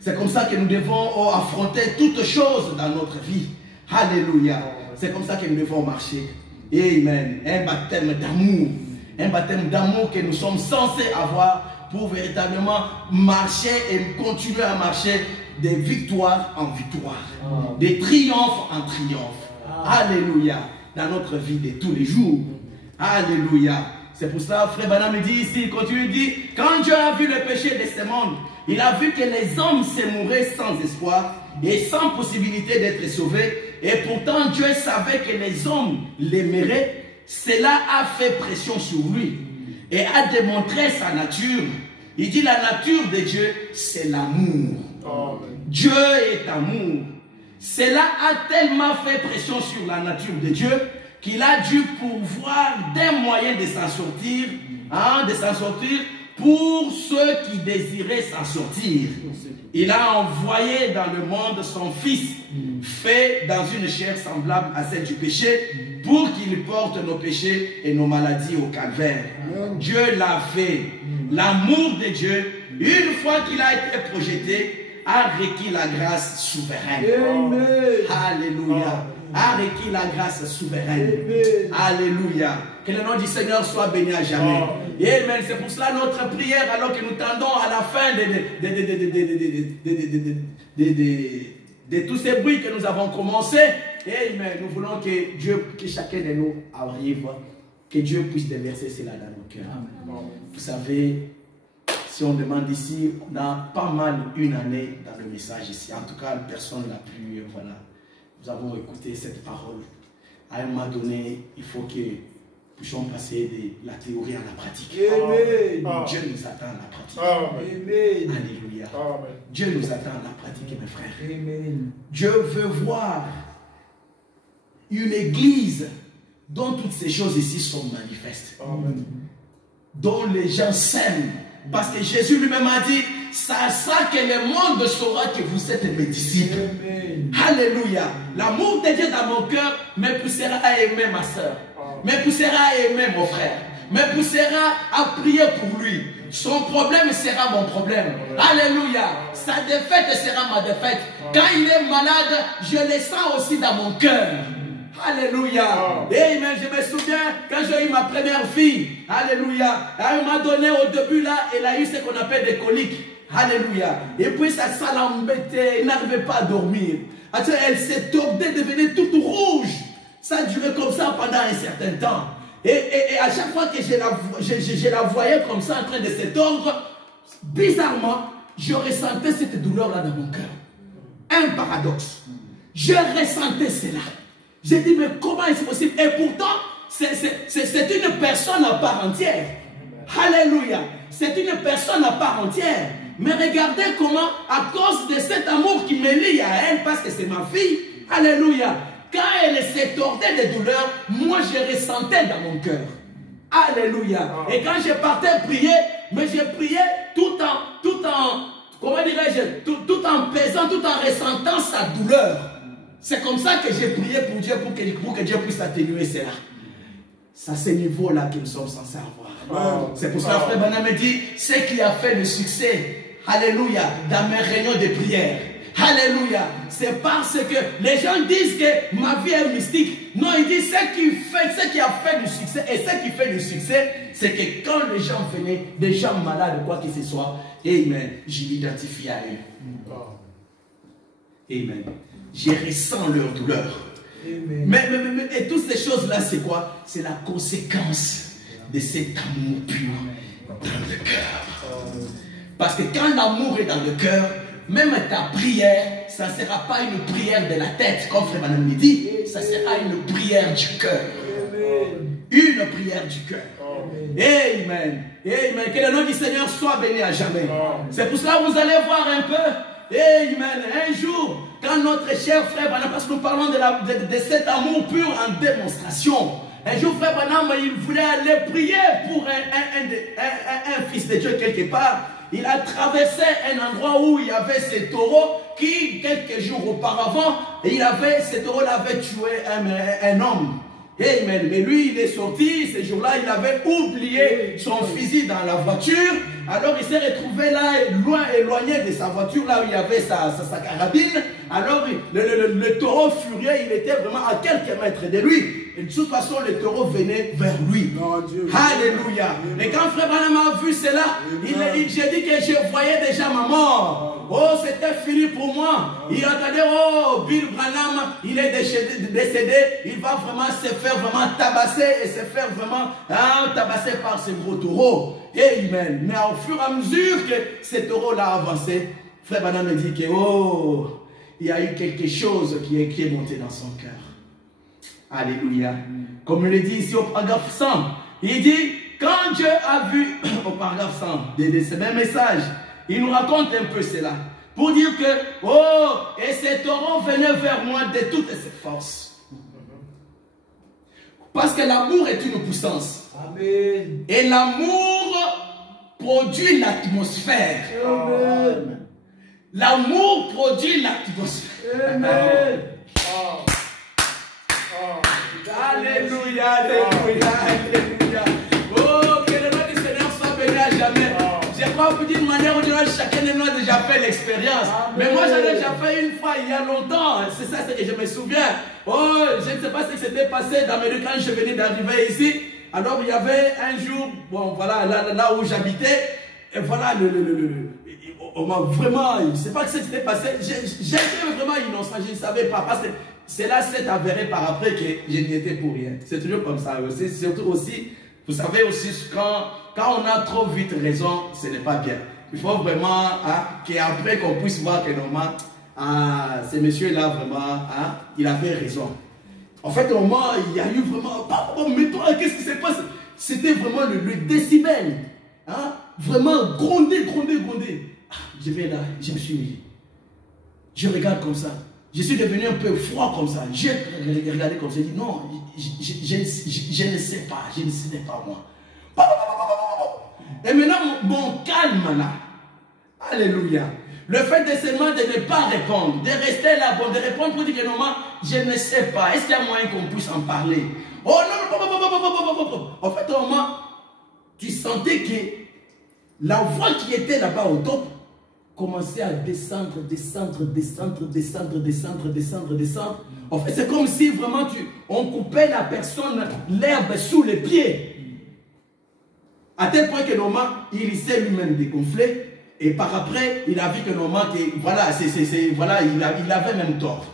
C'est comme ça que nous devons affronter toutes choses dans notre vie. Alléluia. C'est comme ça que nous devons marcher. Amen. Un baptême d'amour. Un baptême d'amour que nous sommes censés avoir pour véritablement marcher et continuer à marcher de victoire en victoire, de triomphe en triomphe. Alléluia. Dans notre vie de tous les jours. Alléluia. C'est pour ça, frère Branham me dit ici, il continue, il dit, quand Dieu a vu le péché de ce monde, il a vu que les hommes se mouraient sans espoir et sans possibilité d'être sauvés. Et pourtant, Dieu savait que les hommes l'aimeraient. Cela a fait pression sur lui et a démontré sa nature. Il dit la nature de Dieu, c'est l'amour. Dieu est amour. Cela a tellement fait pression sur la nature de Dieu qu'il a dû pourvoir des moyens de s'en sortir, pour ceux qui désiraient s'en sortir. Il a envoyé dans le monde son Fils, fait dans une chair semblable à celle du péché, pour qu'il porte nos péchés et nos maladies au calvaire. Dieu l'a fait. L'amour de Dieu, une fois qu'il a été projeté, a requis la grâce souveraine. Alléluia. A requis la grâce souveraine. Alléluia. Que le nom du Seigneur soit béni à jamais. Amen. C'est pour cela notre prière, alors que nous tendons à la fin de tous ces bruits que nous avons commencé. Amen. Nous voulons que chacun de nous arrive, que Dieu puisse déverser cela dans nos cœurs. Vous savez, si on demande ici, on a pas mal une année dans le message ici. En tout cas, la personne la plus, voilà. Nous avons écouté cette parole. À un moment donné, il faut que nous puissions passer de la théorie à la pratique. Amen. Dieu nous attend à la pratique. Amen. Alléluia. Amen. Dieu nous attend à la pratique, mes frères. Amen. Dieu veut voir une église dont toutes ces choses ici sont manifestes. Amen. Dont les gens s'aiment. Parce que Jésus lui-même a dit, c'est ça que le monde saura que vous êtes mes disciples. Amen. Alléluia. L'amour de Dieu dans mon cœur me poussera à aimer ma soeur, me poussera à aimer mon frère, me poussera à prier pour lui. Son problème sera mon problème. Alléluia. Sa défaite sera ma défaite. Quand il est malade, je le sens aussi dans mon cœur. Alléluia. Amen. Je me souviens quand j'ai eu ma première fille. Alléluia. Elle m'a donné au début là, elle a eu ce qu'on appelle des coliques. Alléluia. Et puis ça l'embêtait. Elle n'arrivait pas à dormir. Elle s'est tordée, devenue toute rouge. Ça a duré comme ça pendant un certain temps. Et à chaque fois que je la voyais comme ça en train de se tordre, bizarrement, je ressentais cette douleur-là dans mon cœur. Un paradoxe. Je ressentais cela. J'ai dit, mais comment est-ce possible? Et pourtant, c'est une personne à part entière. Alléluia. C'est une personne à part entière. Mais regardez comment, à cause de cet amour qui me lie à elle, parce que c'est ma fille, alléluia, quand elle s'est tordée de douleur, moi je ressentais dans mon cœur. Alléluia. Et quand je partais prier, mais je priais tout en comment dirais-je, tout en pesant, tout en ressentant sa douleur. C'est comme ça que j'ai prié pour Dieu, pour que Dieu puisse atténuer cela. C'est à ce niveau-là que nous sommes censés avoir. C'est pour ça que Frère Branham me dit, ce qui a fait le succès, alléluia, dans mes réunions de prière. Alléluia. C'est parce que les gens disent que ma vie est mystique. Non, il dit ce qui a fait le succès. Et ce qui fait le succès, c'est que quand les gens venaient, des gens malades, quoi que ce soit, amen, je m'identifie à eux. Amen. Je ressens leur douleur. Mais et toutes ces choses-là, c'est quoi? C'est la conséquence de cet amour pur dans le cœur. Parce que quand l'amour est dans le cœur, même ta prière, ça ne sera pas une prière de la tête, comme Frère Branham me dit, ça sera une prière du cœur. Une prière du cœur. Amen. Amen. Que le nom du Seigneur soit béni à jamais. C'est pour cela que vous allez voir un peu. Amen. Un jour, quand notre cher Frère Branham, parce que nous parlons de cet amour pur en démonstration. Un jour, Frère Branham, il voulait aller prier pour un fils de Dieu quelque part. Il a traversé un endroit où il y avait ces taureaux qui, quelques jours auparavant, ces taureaux l'avaient tué un homme. Amen. Mais lui, il est sorti, ce jour-là, il avait oublié son fusil dans la voiture. Alors, il s'est retrouvé là, éloigné de sa voiture, là où il y avait sa carabine. Alors, le taureau furieux, il était vraiment à quelques mètres de lui. Et de toute façon, le taureau venait vers lui. Alléluia. Et quand Frère Branham a vu cela, j'ai dit que je voyais déjà ma mort. Oh, c'était fini pour moi. Il entendait, oh, Bill Branham, il est décédé. Il va vraiment se faire vraiment tabasser et se faire vraiment tabasser par ce gros taureau. Amen. Mais au fur et à mesure que ce taureau-là a avancé, Frère Branham me dit que, oh, il y a eu quelque chose qui est monté dans son cœur. Alléluia. Comme il le dit ici au paragraphe 100, il dit, quand Dieu a vu, au paragraphe 100, de ce même message, il nous raconte un peu cela. Pour dire que, oh, et ce taureau venait vers moi de toutes ses forces. Parce que l'amour est une puissance. Amen. Et l'amour produit l'atmosphère. L'amour produit l'atmosphère. Amen. Alléluia, alléluia, alléluia. Oh, que le nom du Seigneur soit béni à jamais. Je crois que d'une manière ou d'une autre, chacun de nous a déjà fait l'expérience. Mais moi, j'en ai déjà fait une fois il y a longtemps. C'est ça, c'est que je me souviens. Oh, je ne sais pas ce qui s'était passé dans mes deux quand je venais d'arriver ici. Alors, il y avait un jour, bon, voilà, là où j'habitais. Et voilà, on m'a vraiment, je ne sais pas ce qui s'était passé. J'étais vraiment innocent, je ne savais pas. Parce que cela s'est avéré par après que je n'y étais pour rien. C'est toujours comme ça. C'est surtout aussi, vous savez aussi, quand on a trop vite raison, ce n'est pas bien. Il faut vraiment qu'après qu'on puisse voir que normalement, ce monsieur-là vraiment, il avait raison. En fait, au moment, il y a eu vraiment, mais toi, qu'est-ce qui s'est passé? C'était vraiment le décibel. Vraiment gronder. Je vais là, je me suis mis. Je regarde comme ça. Je suis devenu un peu froid comme ça. J'ai regardé comme ça. J'ai dit non, je ne sais pas. Je ne sais pas moi. Et maintenant, mon calme là. Alléluia. Le fait de seulement de ne pas répondre, de rester là, bon, de répondre pour dire que normalement, je ne sais pas. Est-ce qu'il y a moyen qu'on puisse en parler? Oh non. En fait, au moment, tu sentais que la voix qui était là-bas au top commençait à descendre. En fait, c'est comme si vraiment on coupait la personne, l'herbe sous les pieds. À tel point que normalement, il s'est lui-même dégonflé. Et par après, il a vu que normalement, voilà, il avait même tort.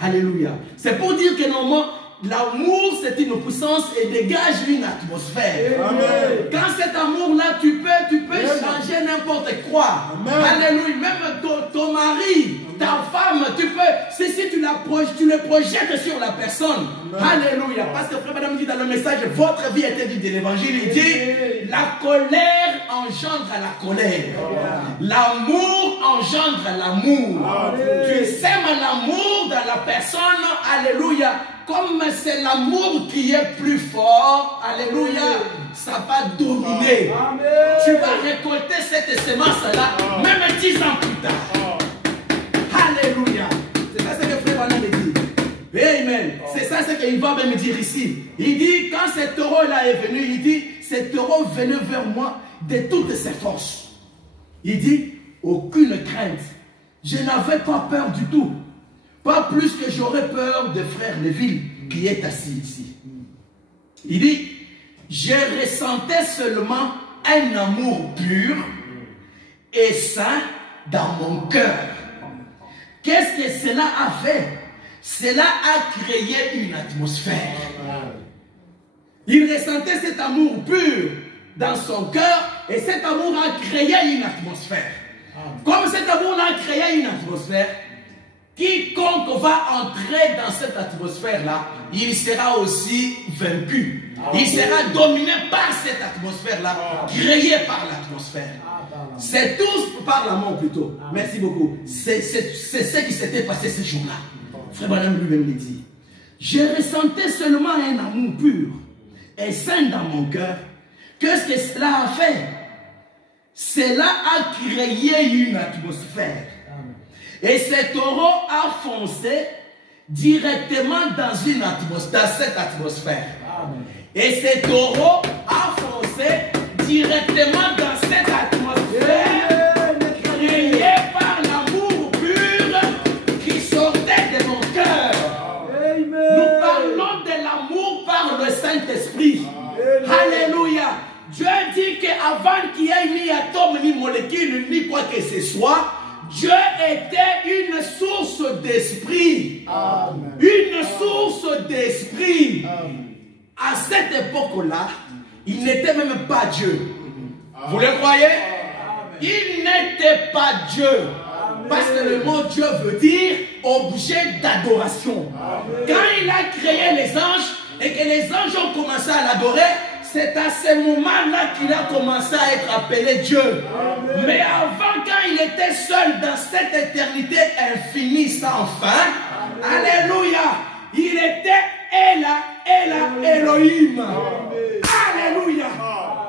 Alléluia. C'est pour dire que normalement, l'amour, c'est une puissance et dégage une atmosphère. Amen. Quand cet amour-là, tu peux changer n'importe quoi. Amen. Alléluia. Même ton mari, ta femme, tu peux, si tu le projettes sur la personne. Amen. Alléluia. Parce que Frère Madame dit dans le message, votre vie était dit de l'évangile. Il dit, la colère engendre la colère. L'amour engendre l'amour. Tu sèmes l'amour dans la personne, alléluia, comme c'est l'amour qui est plus fort, alléluia, ça va dominer. Amen. Tu vas récolter cette semence-là, même 10 ans plus tard. Alléluia. C'est ça ce que Frère Branham me dit. Amen. C'est ça ce qu'il va me dire ici. Il dit, quand cet taureau-là est venu, il dit, cet taureau venait vers moi de toutes ses forces. Il dit, aucune crainte. Je n'avais pas peur du tout. Pas plus que j'aurais peur de frère Neville qui est assis ici. Il dit, je ressentais seulement un amour pur et sain dans mon cœur. Qu'est-ce que cela a fait? Cela a créé une atmosphère. Il ressentait cet amour pur dans son cœur et cet amour a créé une atmosphère. Comme cet amour a créé une atmosphère, quiconque va entrer dans cette atmosphère-là, il sera aussi vaincu. Il sera dominé par cette atmosphère-là, créée par l'atmosphère. C'est tous par l'amour plutôt. Merci beaucoup. C'est ce qui s'était passé ce jour-là. Frère Branham lui-même le dit. Je ressentais seulement un amour pur et sain dans mon cœur. Qu'est-ce que cela a fait? Cela a créé une atmosphère. Et ce taureau a foncé directement dans cette atmosphère. Et ce taureau a foncé directement dans cette atmosphère créée par l'amour pur qui sortait de mon cœur. Nous parlons de l'amour par le Saint-Esprit. Alléluia. Dieu dit qu'avant qu'il y ait ni atome, ni molécule, ni quoi que ce soit, Dieu était une source d'esprit. Une source d'esprit. À cette époque-là, il n'était même pas Dieu. Vous le croyez? Il n'était pas Dieu. Parce que le mot Dieu veut dire objet d'adoration. Quand il a créé les anges et que les anges ont commencé à l'adorer, c'est à ce moment-là qu'il a commencé à être appelé Dieu. Amen. Mais avant, quand il était seul dans cette éternité infinie sans fin, alléluia, il était Elohim. Alléluia.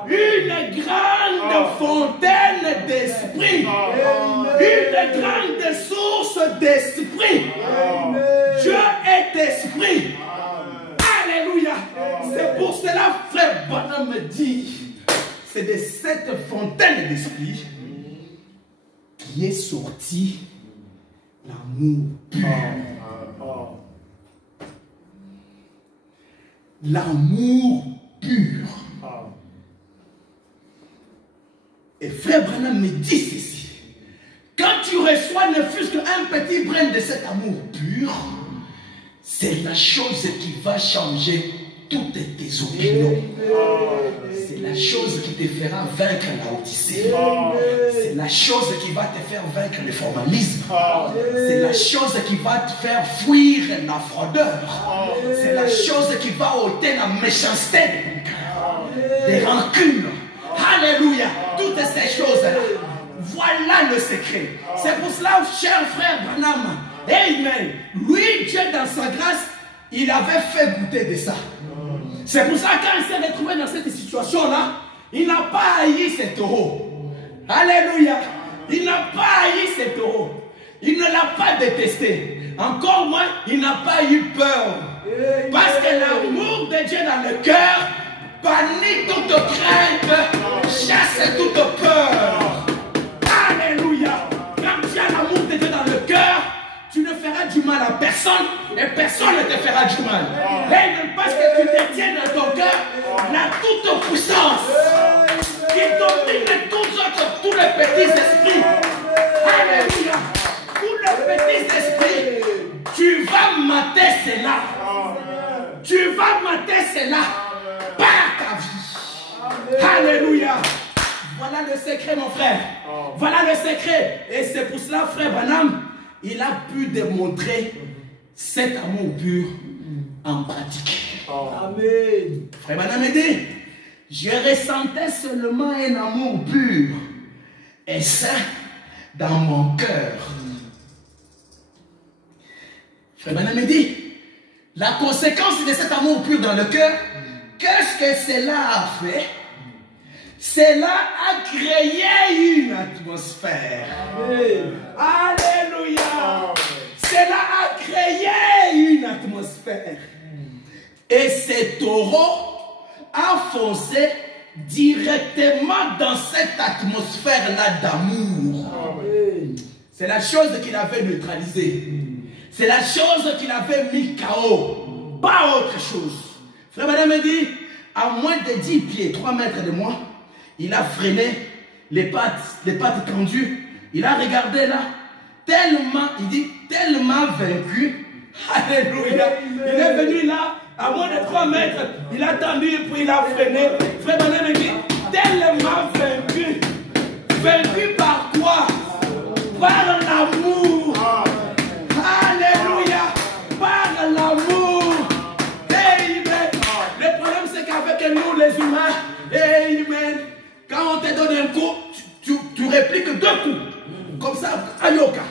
Une grande fontaine d'esprit. Une grande source d'esprit. Dieu est esprit. Alléluia. C'est pour cela, frère Branham me dit, c'est de cette fontaine d'esprit qui est sorti l'amour pur. L'amour pur. Et frère Branham me dit ceci. Quand tu reçois ne fût-ce qu'un petit brin de cet amour pur, c'est la chose qui va changer toutes tes opinions. C'est la chose qui te fera vaincre la Odyssée. C'est la chose qui va te faire vaincre le formalisme. C'est la chose qui va te faire fuir la froideur. C'est la chose qui va ôter la méchanceté de ton cœur, des rancunes. Alléluia. Toutes ces choses-là. Voilà le secret. C'est pour cela, cher frère Branham, amen. Lui, Dieu, dans sa grâce, il avait fait goûter de ça. C'est pour ça que quand il s'est retrouvé dans cette situation-là, il n'a pas haï ce taureau. Alléluia. Il n'a pas haï ce taureau. Il ne l'a pas détesté. Encore moins, il n'a pas eu peur. Parce que l'amour de Dieu dans le cœur bannit toute crainte, chasse toute peur. Alléluia. Quand tu as l'amour de Dieu dans le cœur, tu ne feras du mal à personne et personne ne te fera du mal. Et parce que tu détiens dans ton cœur la toute puissance qui domine tous les petits esprits. Alléluia. Tous les petits esprits, tu vas mater cela. Tu vas mater cela par ta vie. Alléluia. Voilà le secret, mon frère. Voilà le secret. Et c'est pour cela, frère Branham, il a pu démontrer cet amour pur en pratique. Amen. Frère Branham dit, je ressentais seulement un amour pur et sain dans mon cœur. Frère Branham dit, La conséquence de cet amour pur dans le cœur, qu'est-ce que cela a fait? Cela a créé une atmosphère. Alléluia. Cela a créé une atmosphère. Et ce taureau a foncé directement dans cette atmosphère-là d'amour. C'est la chose qu'il avait neutralisée. C'est la chose qu'il avait mis KO. Pas autre chose. Frère Madame me dit, à moins de 10 pieds, 3 mètres de moi, il a freiné les pattes tendues. Il a regardé là, tellement, il dit, tellement vaincu. Alléluia. Il est venu là, à moins de 3 mètres, il a tendu, puis il a freiné. Frère Madame me dit, tellement vaincu. Vaincu par quoi? Par l'amour. Alléluia. Par l'amour. Amen. Le problème c'est qu'avec nous les humains, amen, quand on te donne un coup, tu répliques 2 coups. Comme ça, Ayoka.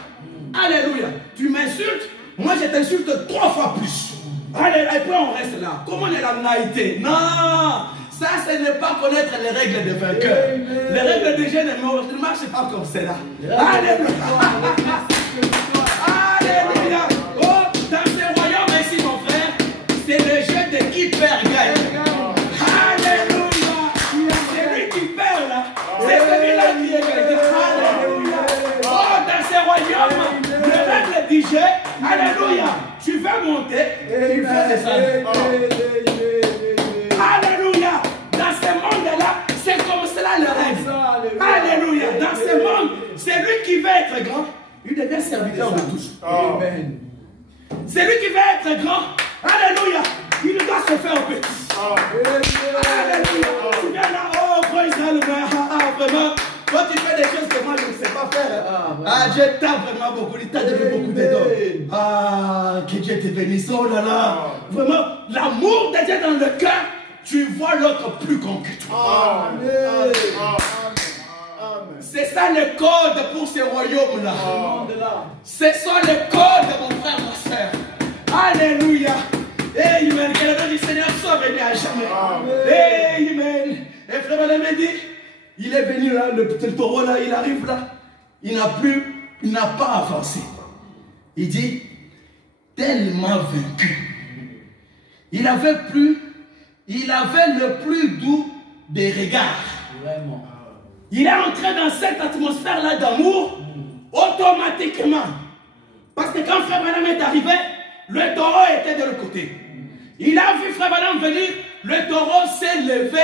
Alléluia. Tu m'insultes, moi je t'insulte 3 fois plus. Allez, et puis on reste là. Comment on est la naïveté? Non. Ça, ce n'est pas connaître les règles des vainqueurs. Les règles des jeunes ne marchent pas comme cela. Alléluia. Alléluia. Oh, dans ce royaume ici, mon frère, c'est le jeu de qui perd gagne. Alléluia. C'est lui qui perd là. C'est celui-là qui est gagnant. Alléluia. Oh, dans ce royaume, les règles du jeu, alléluia. Tu veux monter, tu veux descendre. Alléluia. Dans ce monde-là, c'est comme cela le rêve. Alléluia. Dans ce monde, c'est lui qui veut être grand. Il devient serviteur de tous. Amen. C'est lui qui veut être grand. Alléluia. Il doit se faire petit. Alléluia. Tu viens là, oh, praise the vraiment. Quand tu fais des choses que moi je ne sais pas faire, Dieu t'a vraiment beaucoup, il t'a donné beaucoup de dons. Que Dieu te bénisse, oh là là. Vraiment, l'amour de Dieu dans le cœur, tu vois l'autre plus grand que toi. C'est ça le code pour ce royaume-là. C'est ça le code, mon frère, ma soeur. Alléluia. Amen. Que le nom du Seigneur soit béni à jamais. Amen. Et frère Madame me dit, il est venu là, le taureau là, il arrive là. Il n'a pas avancé. Il dit, tellement vaincu. Il avait le plus doux des regards. Vraiment. Il est entré dans cette atmosphère-là d'amour automatiquement. Parce que quand Frère Branham est arrivé, le taureau était de l'autre côté. Il a vu Frère Branham venir, le taureau s'est levé.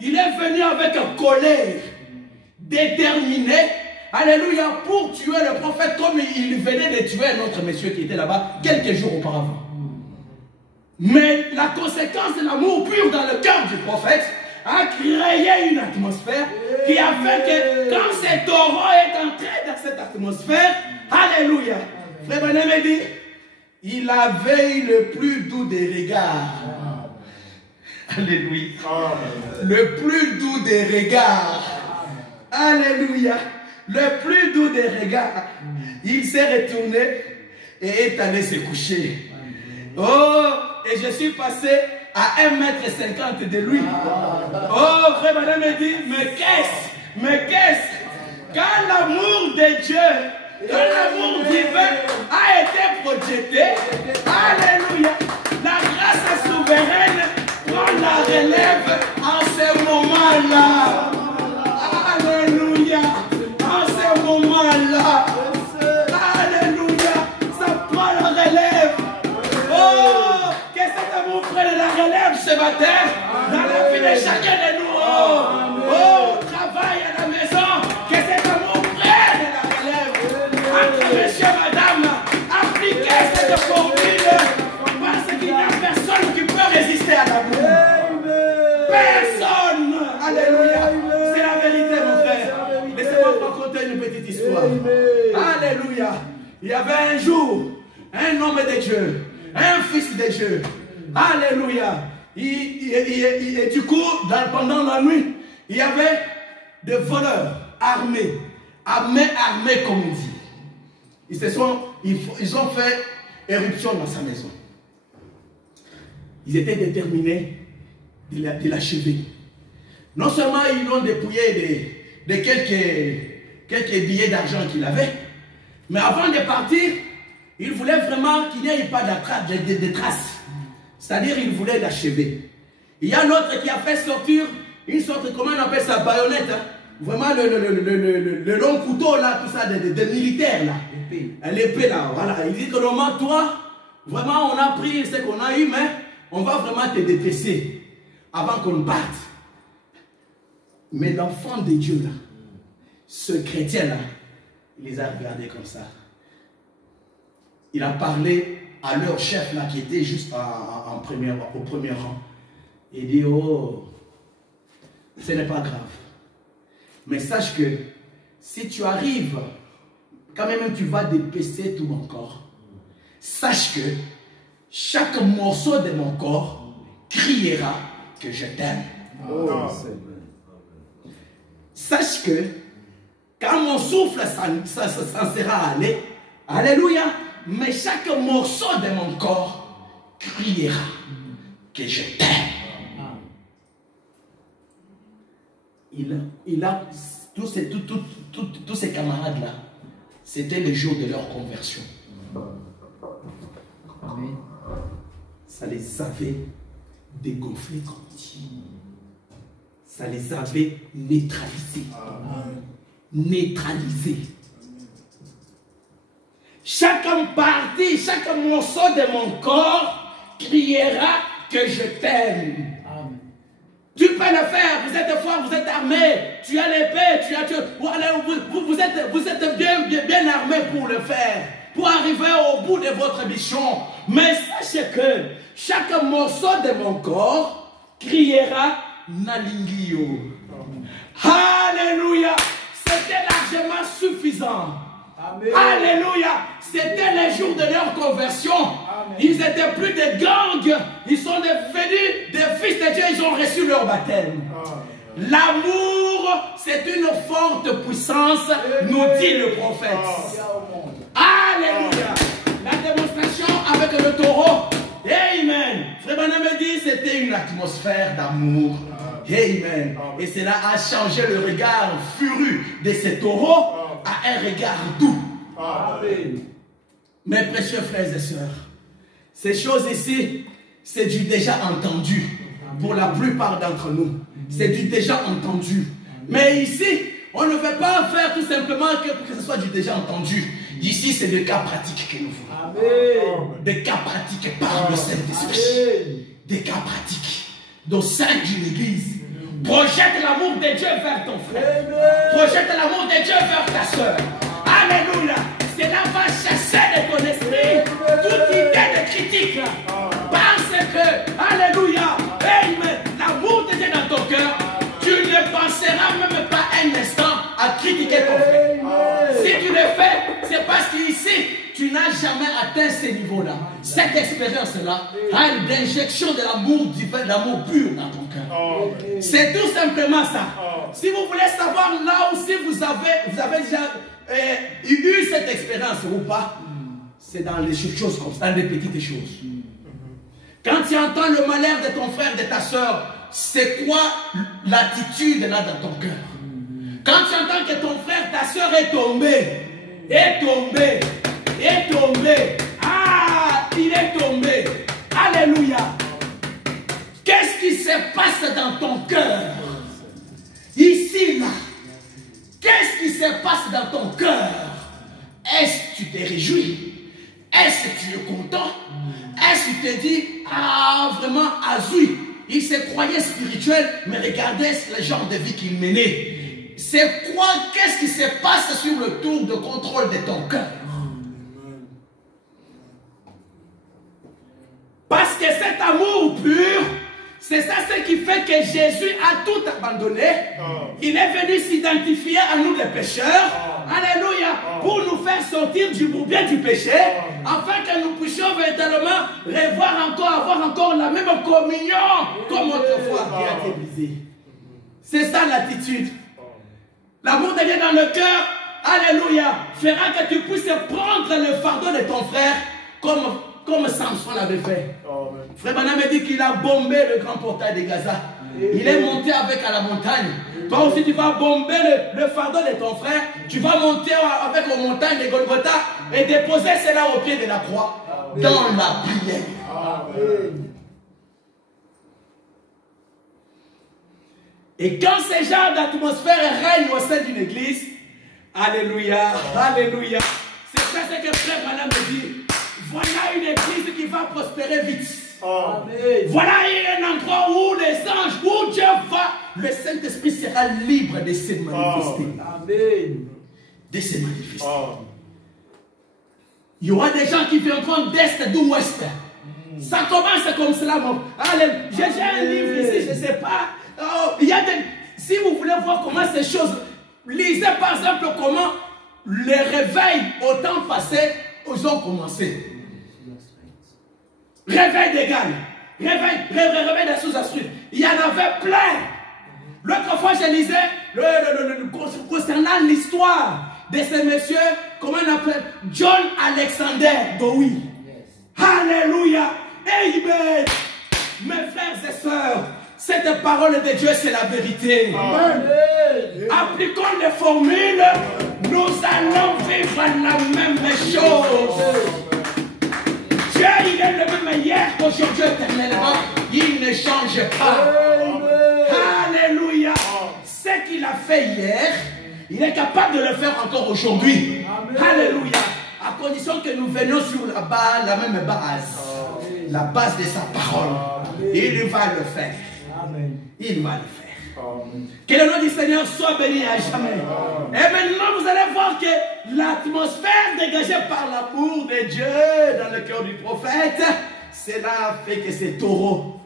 Il est venu avec colère, déterminé, alléluia, pour tuer le prophète comme il venait de tuer un autre monsieur qui était là-bas quelques jours auparavant. Mais la conséquence de l'amour pur dans le cœur du prophète a créé une atmosphère qui a fait que quand ce taureau est entré dans cette atmosphère, alléluia, Frère Branham me dit, il avait le plus doux des regards. Alléluia. Le plus doux des regards. Alléluia. Le plus doux des regards. Il s'est retourné et est allé se coucher. Oh, et je suis passé à 1,50 m de lui. Oh, Frère Madame me dit, mais qu'est-ce? Quand l'amour de Dieu, quand l'amour divin a été projeté, alléluia, la grâce souveraine prend la relève en ce moment-là. Alléluia, en ce moment-là. Alléluia, ça prend la relève. Oh, que cet amour prenne la relève ce matin dans la vie de chacun de nous. Oh, travail à la maison, que cet amour prenne la relève. Entre monsieur, madame, appliquez cette formule parce qu'il n'y a personne qui peut résister à l'amour. Personne. Alléluia. C'est la vérité, mon frère. Laissez-moi vous raconter une petite histoire. Alléluia. Il y avait un jour un homme de Dieu, un fils de Dieu. Alléluia. Et du coup, pendant la nuit, il y avait des voleurs armés comme on dit. Ils ont fait éruption dans sa maison. ils étaient déterminés de l'achever. Non seulement ils l'ont dépouillé de quelques billets d'argent qu'il avait, mais avant de partir, ils voulaient vraiment qu'il n'y ait pas de traces. C'est-à-dire qu'ils voulaient l'achever. Il y a l'autre qui a fait sortir une sorte, comment on appelle ça, baïonnette, hein? Vraiment le long couteau là, tout ça, de militaires là. L'épée là, voilà. Il dit que normalement, toi, vraiment on a pris ce qu'on a eu, mais on va vraiment te dépecer avant qu'on parte. Mais l'enfant de Dieu là, ce chrétien là, il les a regardés comme ça. Il a parlé à leur chef là qui était juste au premier rang. Il dit, oh, ce n'est pas grave. Mais sache que si tu arrives, quand même tu vas dépecer tout mon corps. Sache que chaque morceau de mon corps criera que je t'aime. Oh. Sache que quand mon souffle s'en sera allé, alléluia, mais chaque morceau de mon corps criera que je t'aime. Il a tous ces camarades-là, c'était le jour de leur conversion. Amen. Ça les avait dégonflés comme dit. Ça les avait neutralisés. Amen. Neutralisés. Chaque partie, chaque morceau de mon corps criera que je t'aime. Tu peux le faire, vous êtes fort, vous êtes armé, tu as l'épée, vous êtes bien armé pour le faire, pour arriver au bout de votre mission. Mais sachez que chaque morceau de mon corps criera Nalingio. Alléluia, c'était largement suffisant. Amen. Alléluia, c'était les jours de leur conversion. Amen. Ils n'étaient plus des gangs, ils sont devenus des fils de Dieu, ils ont reçu leur baptême. L'amour, c'est une forte puissance, nous dit le prophète. Alléluia. La démonstration avec le taureau, amen. Frère Branham me dit c'était une atmosphère d'amour. Amen. Et cela a changé le regard furieux de ces taureaux à un regard doux. Amen. Mes précieux frères et sœurs, ces choses ici, c'est du déjà entendu. Pour la plupart d'entre nous, c'est du déjà entendu. Mais ici, on ne veut pas faire tout simplement que ce soit du déjà entendu. Ici, c'est des cas pratiques que nous voulons. Des cas pratiques par le Saint-Esprit. Des cas pratiques. Au sein d'une église. Projette l'amour de Dieu vers ton frère. Projette l'amour de Dieu vers ta soeur. Alléluia. Cela va chasser de ton esprit toute idée de critique. Parce que, alléluia, amen, l'amour de Dieu dans ton cœur, tu ne penseras même pas un instant à critiquer ton frère. Si tu le fais, c'est parce qu'ici, tu n'as jamais atteint ces niveaux-là. Cette expérience-là a une injection de l'amour divin, l'amour pur dans ton cœur. C'est tout simplement ça. Si vous voulez savoir là où si vous avez déjà eu cette expérience ou pas, c'est dans les choses comme ça, dans les petites choses. Quand tu entends le malheur de ton frère, de ta soeur, c'est quoi l'attitude là dans ton cœur? Quand tu entends que ton frère, ta soeur est tombé, ah, il est tombé, alléluia. Qu'est-ce qui se passe dans ton cœur? Ici, là, qu'est-ce qui se passe dans ton cœur? Est-ce que tu t'es réjoui? Est-ce que tu es content? Est-ce que tu te dis, ah, vraiment, Azoui, il se croyait spirituel, mais regardez le genre de vie qu'il menait. C'est quoi, qu'est-ce qui se passe sur le tour de contrôle de ton cœur? Parce que cet amour pur, c'est ça ce qui fait que Jésus a tout abandonné. Il est venu s'identifier à nous les pécheurs. Alléluia. Pour nous faire sortir du bourbier du péché. Afin que nous puissions véritablement avoir encore la même communion comme autrefois qui a été brisée. C'est ça l'attitude. L'amour de Dieu dans le cœur, alléluia, fera que tu puisses prendre le fardeau de ton frère comme comme Samson l'avait fait. Frère Branham me dit qu'il a bombé le grand portail de Gaza. Il est monté avec à la montagne. Toi aussi tu vas bomber le fardeau de ton frère. Tu vas monter avec aux montagnes de Golgotha et déposer cela au pied de la croix. Dans la prière. Amen. Et quand ce genre d'atmosphère règne au sein d'une église, alléluia, alléluia. C'est ça ce que frère Branham me dit. Voilà une église qui va prospérer vite. Amen. Voilà un endroit où les anges, où Dieu va, le Saint-Esprit sera libre de se manifester. Amen. De se manifester. Il y aura des gens qui viendront d'est, d'ouest. Ça commence comme cela. J'ai un livre ici, je ne sais pas. Il y a des, si vous voulez voir comment ces choses, lisez par exemple comment les réveils au temps passé ont commencé. Réveil des Galles, réveil des sous-astrutes. Il y en avait plein. L'autre fois, je lisais concernant l'histoire de ce monsieur, comment on appelle, John Alexander Dowie. Yes. Alléluia. Amen. Mes frères et sœurs, cette parole de Dieu, c'est la vérité. Amen. Appliquons les formules, nous allons vivre la même chose. Dieu, il est le même hier qu'aujourd'hui éternellement. Il ne change pas. Alléluia. Ce qu'il a fait hier, il est capable de le faire encore aujourd'hui. Alléluia. À condition que nous venions sur la même base. La base de sa parole. Il va le faire. Il va le faire. Que le nom du Seigneur soit béni à jamais. Et maintenant, vous allez voir que l'atmosphère dégagée par l'amour de Dieu dans le cœur du prophète, cela fait que ce taureau,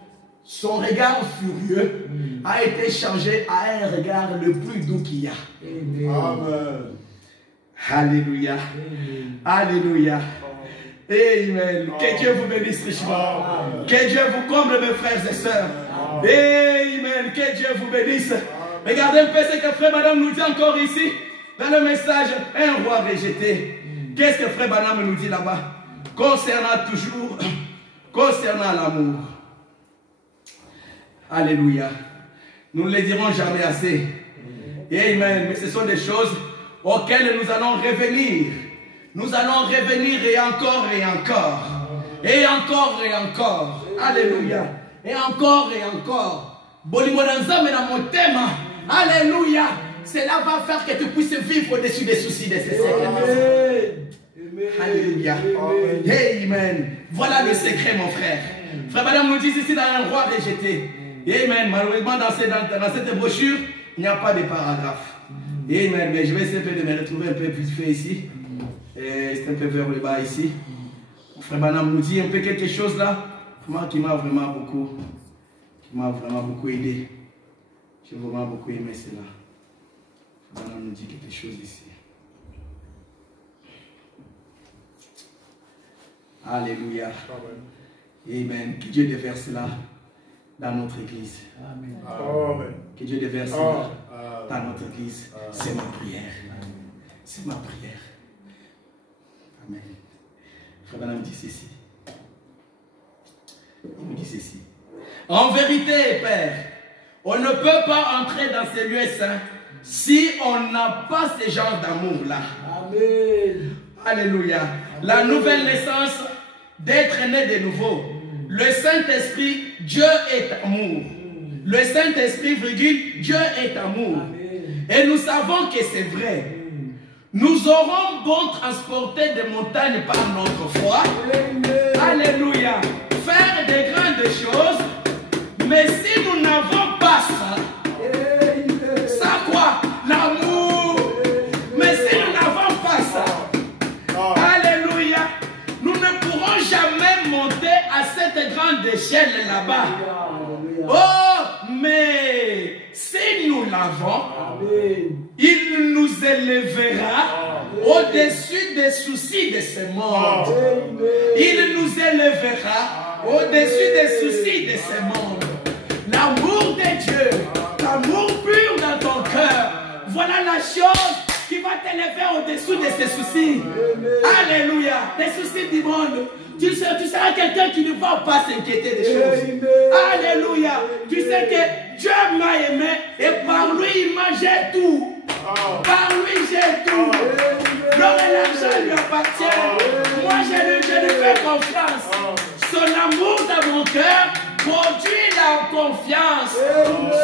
son regard furieux, a été changé à un regard le plus doux qu'il y a. Amen. Alléluia. Alléluia. Amen. Que Dieu vous bénisse richement. Que Dieu vous comble, mes frères et sœurs. Amen. Que Dieu vous bénisse. Regardez un peu ce que frère Branham nous dit encore ici. Dans le message, un roi rejeté. Qu'est-ce que frère Branham nous dit là-bas? Concernant l'amour. Alléluia. Nous ne le dirons jamais assez. Amen. Mais ce sont des choses auxquelles nous allons revenir. Nous allons revenir et encore et encore. Et encore et encore. Alléluia. Et encore et encore. Alléluia. Cela va faire que tu puisses vivre au-dessus des soucis de ces siècles. Alléluia. Amen. Voilà le secret, mon frère. Frère Madame nous dit ici dans un roi rejeté. Amen. Malheureusement, dans cette brochure, il n'y a pas de paragraphe. Amen. Mais je vais essayer de me retrouver un peu plus fait ici. C'est un peu vers le bas ici. Frère Branham nous dit un peu quelque chose là, qui m'a vraiment beaucoup aidé. J'ai vraiment beaucoup aimé cela. Frère Branham nous dit quelque chose ici. Alléluia. Amen. Que Dieu déverse cela dans notre église. Amen. Amen. Que Dieu déverse cela dans notre église. C'est ma prière. C'est ma prière. Amen. Frère Branham dit ceci. Il me dit ceci. En vérité, Père, on ne peut pas entrer dans ces lieux saints si on n'a pas ce genre d'amour-là. Amen. Alléluia. La nouvelle naissance d'être né de nouveau. Le Saint-Esprit, Dieu est amour. Le Saint-Esprit, virgule, Dieu est amour. Amen. Et nous savons que c'est vrai. Nous aurons beau transporter des montagnes par notre foi. Alléluia. Faire des grandes choses. Mais si nous n'avons pas ça, ça quoi? L'amour. Mais si nous n'avons pas ça, alléluia, nous ne pourrons jamais monter à cette grande échelle là-bas. Oh, mais si nous l'avons, il nous élèvera au-dessus des soucis de ce monde. Il nous élèvera au-dessus des soucis de ce monde. L'amour de Dieu, l'amour pur dans ton cœur, voilà la chose qui va t'élever au-dessous de ces soucis. Alléluia. Les soucis du monde. Tu seras quelqu'un qui ne va pas s'inquiéter des choses. Alléluia. Tu sais que Dieu m'a aimé et par lui, il m'a j'ai tout. Par lui, j'ai tout. L'or et l'argent lui appartient. Moi, je lui fais confiance. Son amour dans mon cœur produit la confiance.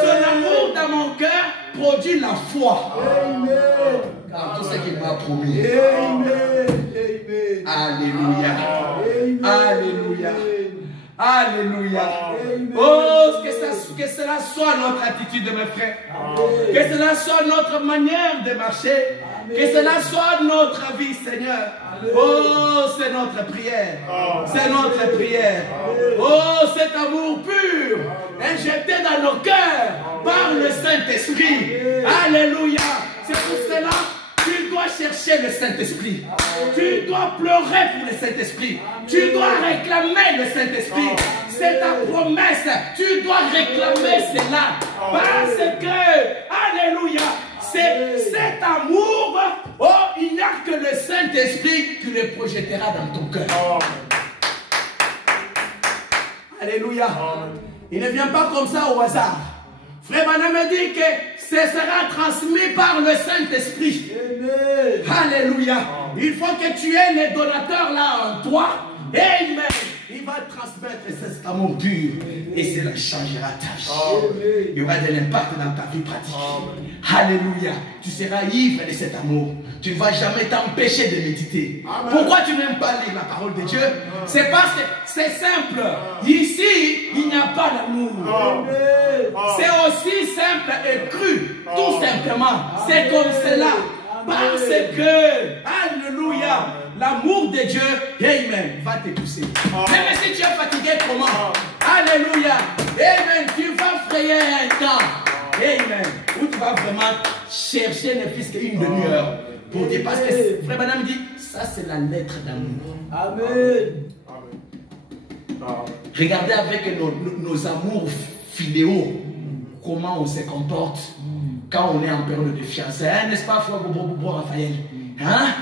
Son amour dans mon cœur produit la foi. Car tout ce qu'il m'a promis. Alléluia. Alléluia. Alléluia. Oh, que cela soit notre attitude, mes frères. Que cela soit notre manière de marcher. Que cela soit notre vie, Seigneur. Oh, c'est notre prière. C'est notre prière. Oh, cet amour pur injecté dans nos cœurs par le Saint-Esprit. Alléluia. C'est pour cela que tu dois chercher le Saint-Esprit. Tu dois pleurer pour le Saint-Esprit. Tu dois réclamer le Saint-Esprit. C'est ta promesse. Tu dois réclamer cela. Parce que, alléluia, c'est cet amour. Oh, il n'y a que le Saint-Esprit qui le projettera dans ton cœur. Alléluia. Il ne vient pas comme ça au hasard. Frère Branham me dit que ce sera transmis par le Saint-Esprit. Alléluia. Il faut que tu aies les donateurs là en toi. Amen. Il va transmettre cet amour pur et cela changera ta vie. Il y aura de l'impact dans ta vie pratique. Alléluia. Tu seras ivre de cet amour. Tu ne vas jamais t'empêcher de méditer. Pourquoi tu n'aimes pas lire la parole de Dieu? C'est parce que c'est simple. Ici, il n'y a pas d'amour. C'est aussi simple et cru. Tout simplement. C'est comme cela. Parce que, alléluia, l'amour de Dieu, amen, va te pousser. Même si tu es fatigué, comment? Alléluia, amen, tu vas frayer un temps. Amen, où tu vas vraiment chercher ne plus qu'une demi-heure pour dire, parce que frère Madame dit, ça c'est la lettre d'amour. Amen. Regardez avec nos amours fidéaux, comment on se comporte quand on est en période de fiançailles, hein, n'est-ce pas, frère Bobo Raphaël? Hein?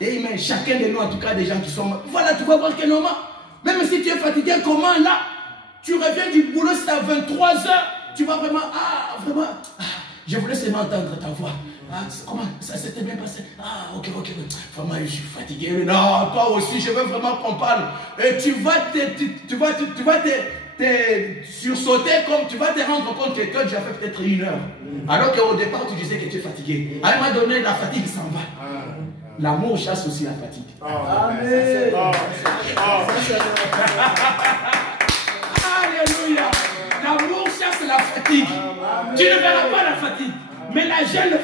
Amen. Chacun de nous, en tout cas, des gens qui sont... Voilà, tu vas voir que normalement, même si tu es fatigué, comment là, tu reviens du boulot, c'est à 23 h, tu vas vraiment... Ah, vraiment... Ah, je voulais seulement entendre ta voix. Ah, comment ça s'était bien passé? Ah, ok. Vraiment, je suis fatigué. Non, toi aussi, je veux vraiment qu'on parle. Et tu vas te sursauter comme tu vas te rendre compte que toi, tu as fait peut-être 1 heure. Alors qu'au départ, tu disais que tu es fatigué. À un moment donné, la fatigue s'en va. L'amour chasse aussi la fatigue. Amen. Alléluia. L'amour chasse la fatigue. Tu ne verras pas la fatigue. Mais la jeune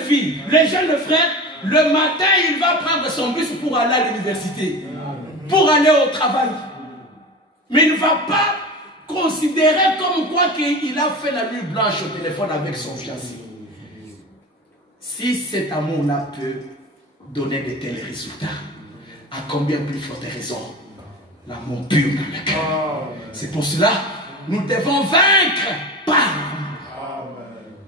fille, le jeune frère, le matin, il va prendre son bus pour aller à l'université, pour aller au travail. Mais il ne va pas considérer comme quoi qu'il a fait la nuit blanche au téléphone avec son fiancé. Si cet amour-là peut donner de tels résultats, à combien plus forte raison l'amour pur dans le cœur. C'est pour cela nous devons vaincre par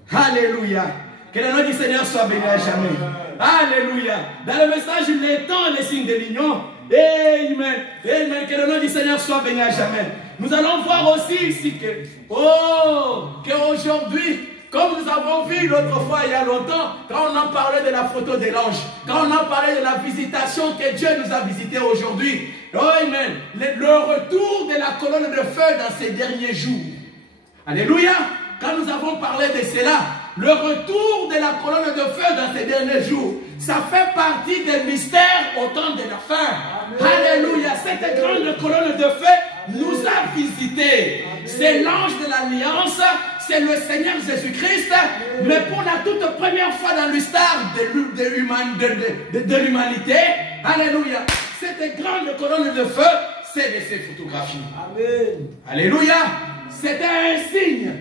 Alléluia. Que le nom du Seigneur soit béni à jamais. Alléluia. Dans le message, les temps, les signes de l'union. Amen. Amen. Que le nom du Seigneur soit béni à jamais. Nous allons voir aussi ici qu'aujourd'hui, comme nous avons vu l'autre fois il y a longtemps, quand on en parlait de la photo de l'ange, quand on en parlait de la visitation que Dieu nous a visitée aujourd'hui, amen, le retour de la colonne de feu dans ces derniers jours. Alléluia. Quand nous avons parlé de cela, le retour de la colonne de feu dans ces derniers jours, ça fait partie des mystères au temps de la fin. Amen. Alléluia. Cette grande colonne de feu nous a visités. C'est l'ange de l'Alliance, c'est le Seigneur Jésus-Christ, mais pour la toute première fois dans l'histoire de l'humanité, alléluia, cette grande colonne de feu, c'est de ces photographies. Amen. Alléluia. C'était un signe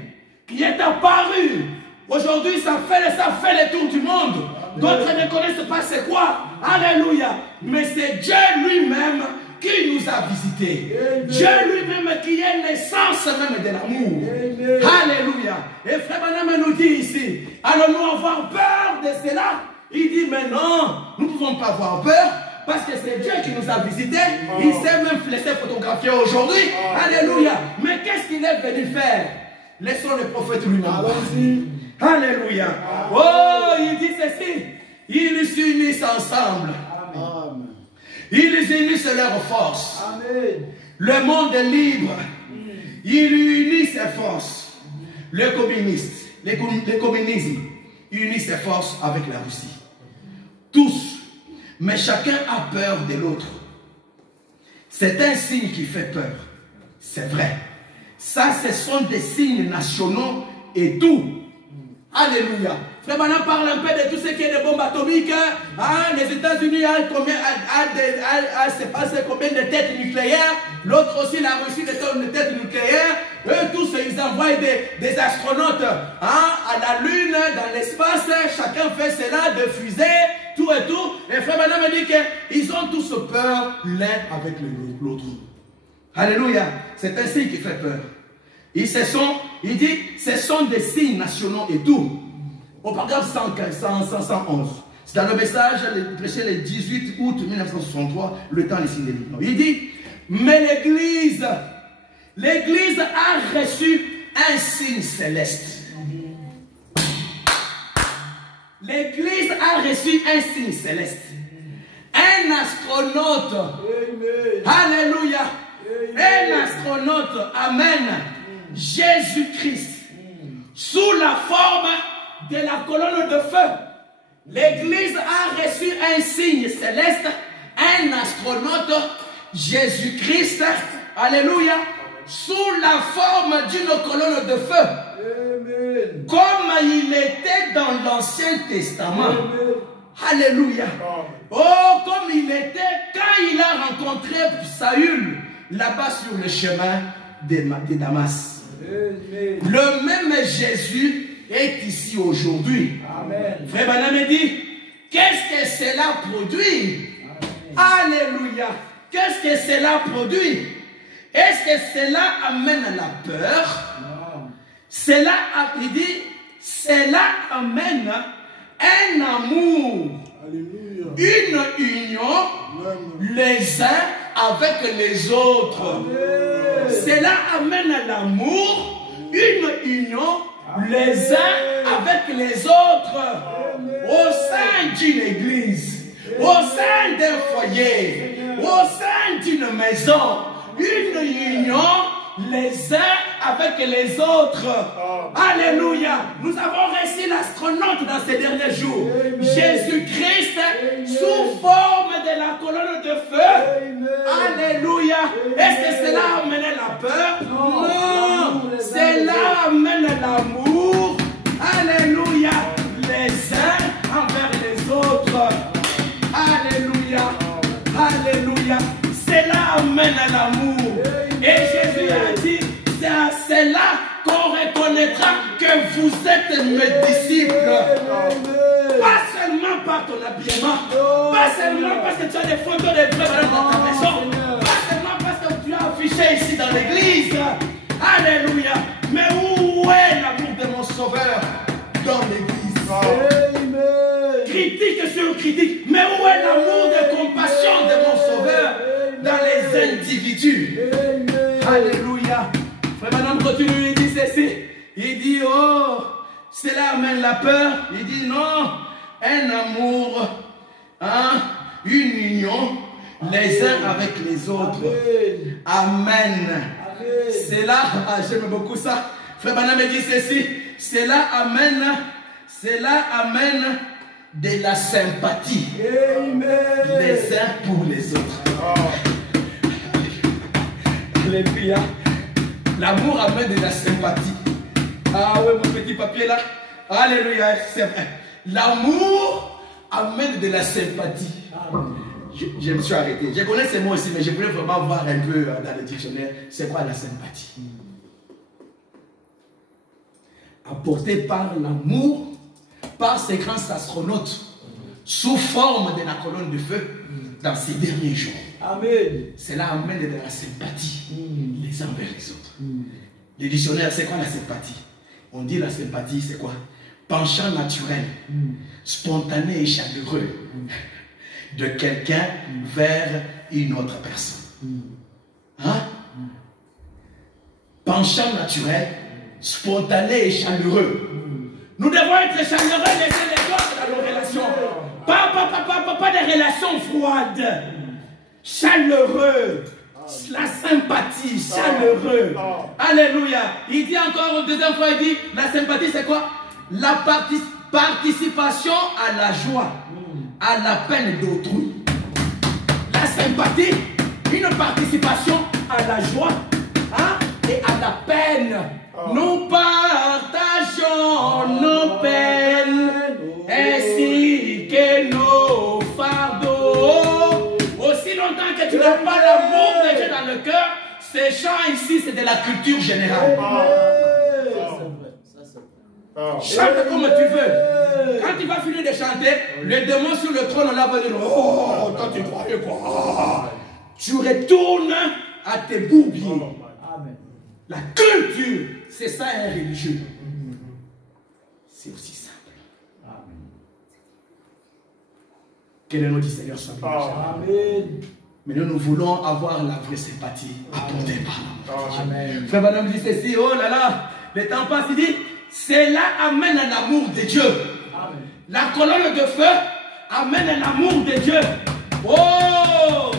qui est apparu. Aujourd'hui, ça fait le tour du monde. D'autres ne connaissent pas c'est quoi. Alléluia. Mais c'est Dieu lui-même qui nous a visités. Dieu lui-même qui est l'essence même de l'amour. Alléluia. Et Frère Branham nous dit ici, allons-nous avoir peur de cela? Il dit, mais non, nous ne pouvons pas avoir peur. Parce que c'est Dieu qui nous a visités. Il s'est même laissé photographier aujourd'hui. Alléluia. Mais qu'est-ce qu'il est venu faire? Laissons le prophète lui-même. Alléluia. Oh, il dit ceci. Ils s'unissent ensemble. Amen. Ils unissent leurs forces. Amen. Le monde est libre. Il unit ses forces. Le communisme unit ses forces avec la Russie. Tous. Mais chacun a peur de l'autre. C'est un signe qui fait peur. C'est vrai. Ça, ce sont des signes nationaux et tout. Alléluia. Frère Manan parle un peu de tout ce qui est des bombes atomiques. Hein? Les États-Unis c'est passé combien de têtes nucléaires. L'autre aussi, la Russie, des têtes nucléaires. Eux tous, ils envoient des astronautes à la Lune, dans l'espace. Chacun fait cela, de fusées, tout et tout. Et Frère Manan me dit qu'ils ont tous peur l'un avec l'autre. Alléluia. C'est un signe qui fait peur. Il dit, ce sont des signes nationaux et tout. Au paragraphe 111. C'est dans le message prêché le 18 août 1963, le temps des signes des livres. Il dit, mais l'Église a reçu un signe céleste. L'Église a reçu un signe céleste. Un astronaute. Amen. Alléluia. Un astronaute. Amen. Jésus-Christ, sous la forme de la colonne de feu. L'Église a reçu un signe céleste, un astronaute, Jésus-Christ, alléluia, sous la forme d'une colonne de feu. Amen. Comme il était dans l'Ancien Testament. Amen. Alléluia. Oh, comme il était quand il a rencontré Saül là-bas sur le chemin de Damas. Le même Jésus est ici aujourd'hui. Frère Branham me dit, qu'est-ce que cela produit? Amen. Alléluia. Qu'est-ce que cela produit? Est-ce que cela amène la peur? Cela, il dit, cela amène un amour. Alléluia. Une union, les uns avec les autres. Amen. Cela amène l'amour, une union, les uns avec les autres. Amen. Au sein d'une église, au sein d'un foyer, au sein d'une maison, une union, les uns avec les autres. Alléluia. Nous avons reçu l'astronaute dans ces derniers jours. Jésus-Christ sous forme de la colonne de feu. Alléluia. Est-ce que cela amène la peur? Non. Cela amène l'amour. Alléluia. Les uns envers les autres. Alléluia. Alléluia. Cela amène l'amour. Et Jésus a dit, c'est à cela qu'on reconnaîtra que vous êtes mes disciples. Pas seulement par ton habillement, pas seulement parce que tu as des photos de frères dans ta maison, pas seulement parce que tu as affiché ici dans l'église. Alléluia. Mais où est l'amour de mon sauveur dans l'église? Critique sur critique. Mais où est l'amour de compassion de mon sauveur dans les individus? Alléluia. Frère Madame continue, il dit ceci. Il dit, oh, cela amène la peur. Il dit, non, un amour, hein, une union, les uns avec les autres. Amen. Amen. Cela, j'aime beaucoup ça. Frère Madame dit ceci. Cela amène de la sympathie. Amen. Les uns pour les autres. Oh. Alléluia. L'amour amène de la sympathie. Ah ouais, mon petit papier là. Alléluia, c'est vrai. L'amour amène de la sympathie. Je me suis arrêté. Je connais ces mots aussi, mais je voulais vraiment voir un peu dans le dictionnaire, c'est quoi la sympathie. Apportée par l'amour, par ces grands astronautes, sous forme de la colonne de feu, dans ces derniers jours. Amen. Cela amène de la sympathie, les uns vers les autres. Le dictionnaire, c'est quoi la sympathie? On dit la sympathie, c'est quoi? penchant naturel, spontané et chaleureux de quelqu'un vers une autre personne. Hein? Penchant naturel, spontané et chaleureux. Nous devons être chaleureux les uns les autres dans nos relations. Pas des relations froides. Chaleureux. La sympathie, chaleureux. Alléluia. Il dit encore une deuxième fois, il dit, la sympathie c'est quoi? La participation à la joie, à la peine d'autrui. La sympathie, une participation à la joie, hein, et à la peine. Nous partageons nos peines ainsi que nos fardeaux. Aussi longtemps que tu n'as pas l'amour de Dieu dans le cœur, ces chants ici, c'est de la culture générale. Chante comme tu veux. Quand tu vas finir de chanter, le démon sur le trône, là va dire, oh, toi tu croyais quoi? Tu retournes à tes bourbiers. La culture, c'est ça un religieux. C'est aussi simple. Que le nom du Seigneur soit béni. Amen. Mais nous voulons avoir la vraie sympathie apportée par l'amour. Frère Madame dit ceci, oh là là, le temps passe, il dit, cela amène à l'amour de Dieu. Amen. La colonne de feu amène à l'amour de Dieu. Oh,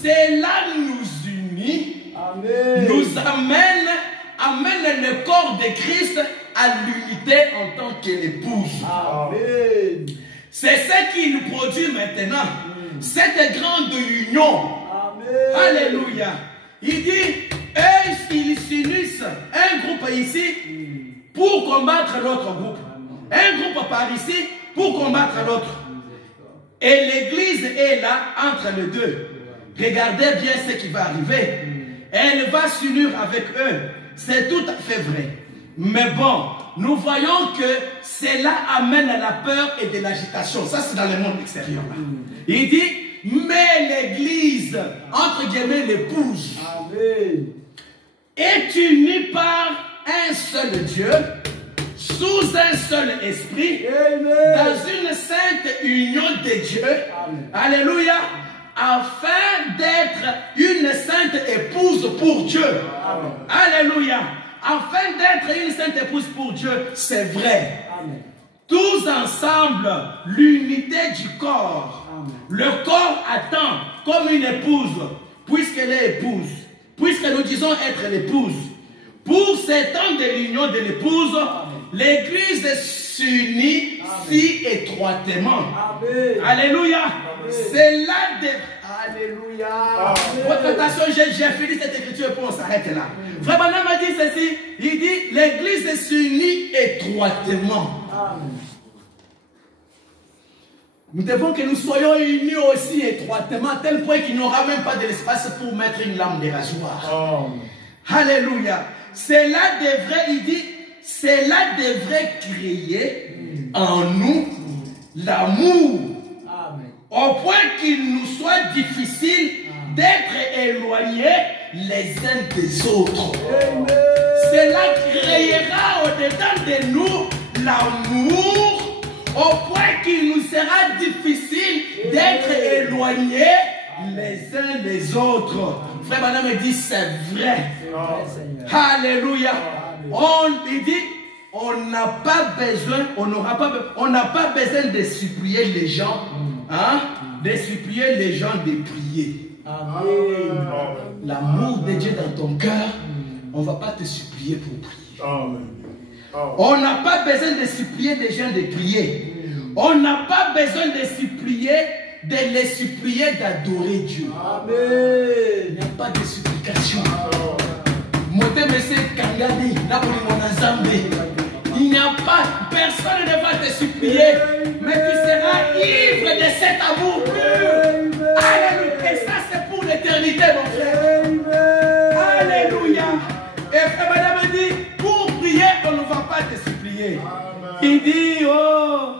cela nous unit, amen, nous amène le corps de Christ à l'unité en tant qu'épouse. Amen. C'est ce qu'il produit maintenant. Cette grande union. Amen. Alléluia. Il dit, eux, ils s'unissent, un groupe ici, pour combattre l'autre groupe. Un groupe par ici, pour combattre l'autre. Et l'église est là, entre les deux. Regardez bien ce qui va arriver. Elle va s'unir avec eux. C'est tout à fait vrai. Mais bon, nous voyons que cela amène à la peur et de l'agitation. Ça, c'est dans le monde extérieur. Là. Il dit, mais l'église, entre guillemets, l'épouse, est unie par un seul Dieu, sous un seul esprit, dans une sainte union de Dieu. Alléluia. Afin d'être une sainte épouse pour Dieu. Amen. Alléluia. Afin d'être une sainte épouse pour Dieu, c'est vrai. Amen. Tous ensemble, l'unité du corps. Amen. Le corps attend comme une épouse, puisqu'elle est épouse, puisque nous disons être l'épouse. Pour ces temps de l'union de l'épouse, l'église s'unit si étroitement. Amen. Alléluia. C'est là de... Alléluia. Votre attention, j'ai fini cette écriture et puis on s'arrête là. Frère Branham m'a dit ceci. Il dit, l'église s'unit étroitement. Amen. Nous devons que nous soyons unis aussi étroitement, à tel point qu'il n'y aura même pas de l'espace pour mettre une lame de rasoir. Alléluia. Cela devrait, il dit, cela devrait créer en nous l'amour. Au point qu'il nous soit difficile d'être éloignés les uns des autres. Cela créera au-dedans de nous l'amour, au point qu'il nous sera difficile d'être éloignés les uns des autres. Frère Branham me dit c'est vrai. Alléluia. Il dit on n'a pas besoin, on n'a pas besoin de supplier les gens. Hein? De supplier les gens de prier. Amen. L'amour de Dieu dans ton cœur, on ne va pas te supplier pour prier. Amen. On n'a pas besoin de supplier les gens de prier. On n'a pas besoin de les supplier d'adorer Dieu. Amen. Il n'y a pas de supplication. Il n'y a pas, personne ne va te supplier, mais tu seras ivre de cet amour pur. Alléluia. Et ça, c'est pour l'éternité, mon frère. Alléluia. Et frère Madame dit, pour prier, on ne va pas te supplier. Il dit, oh,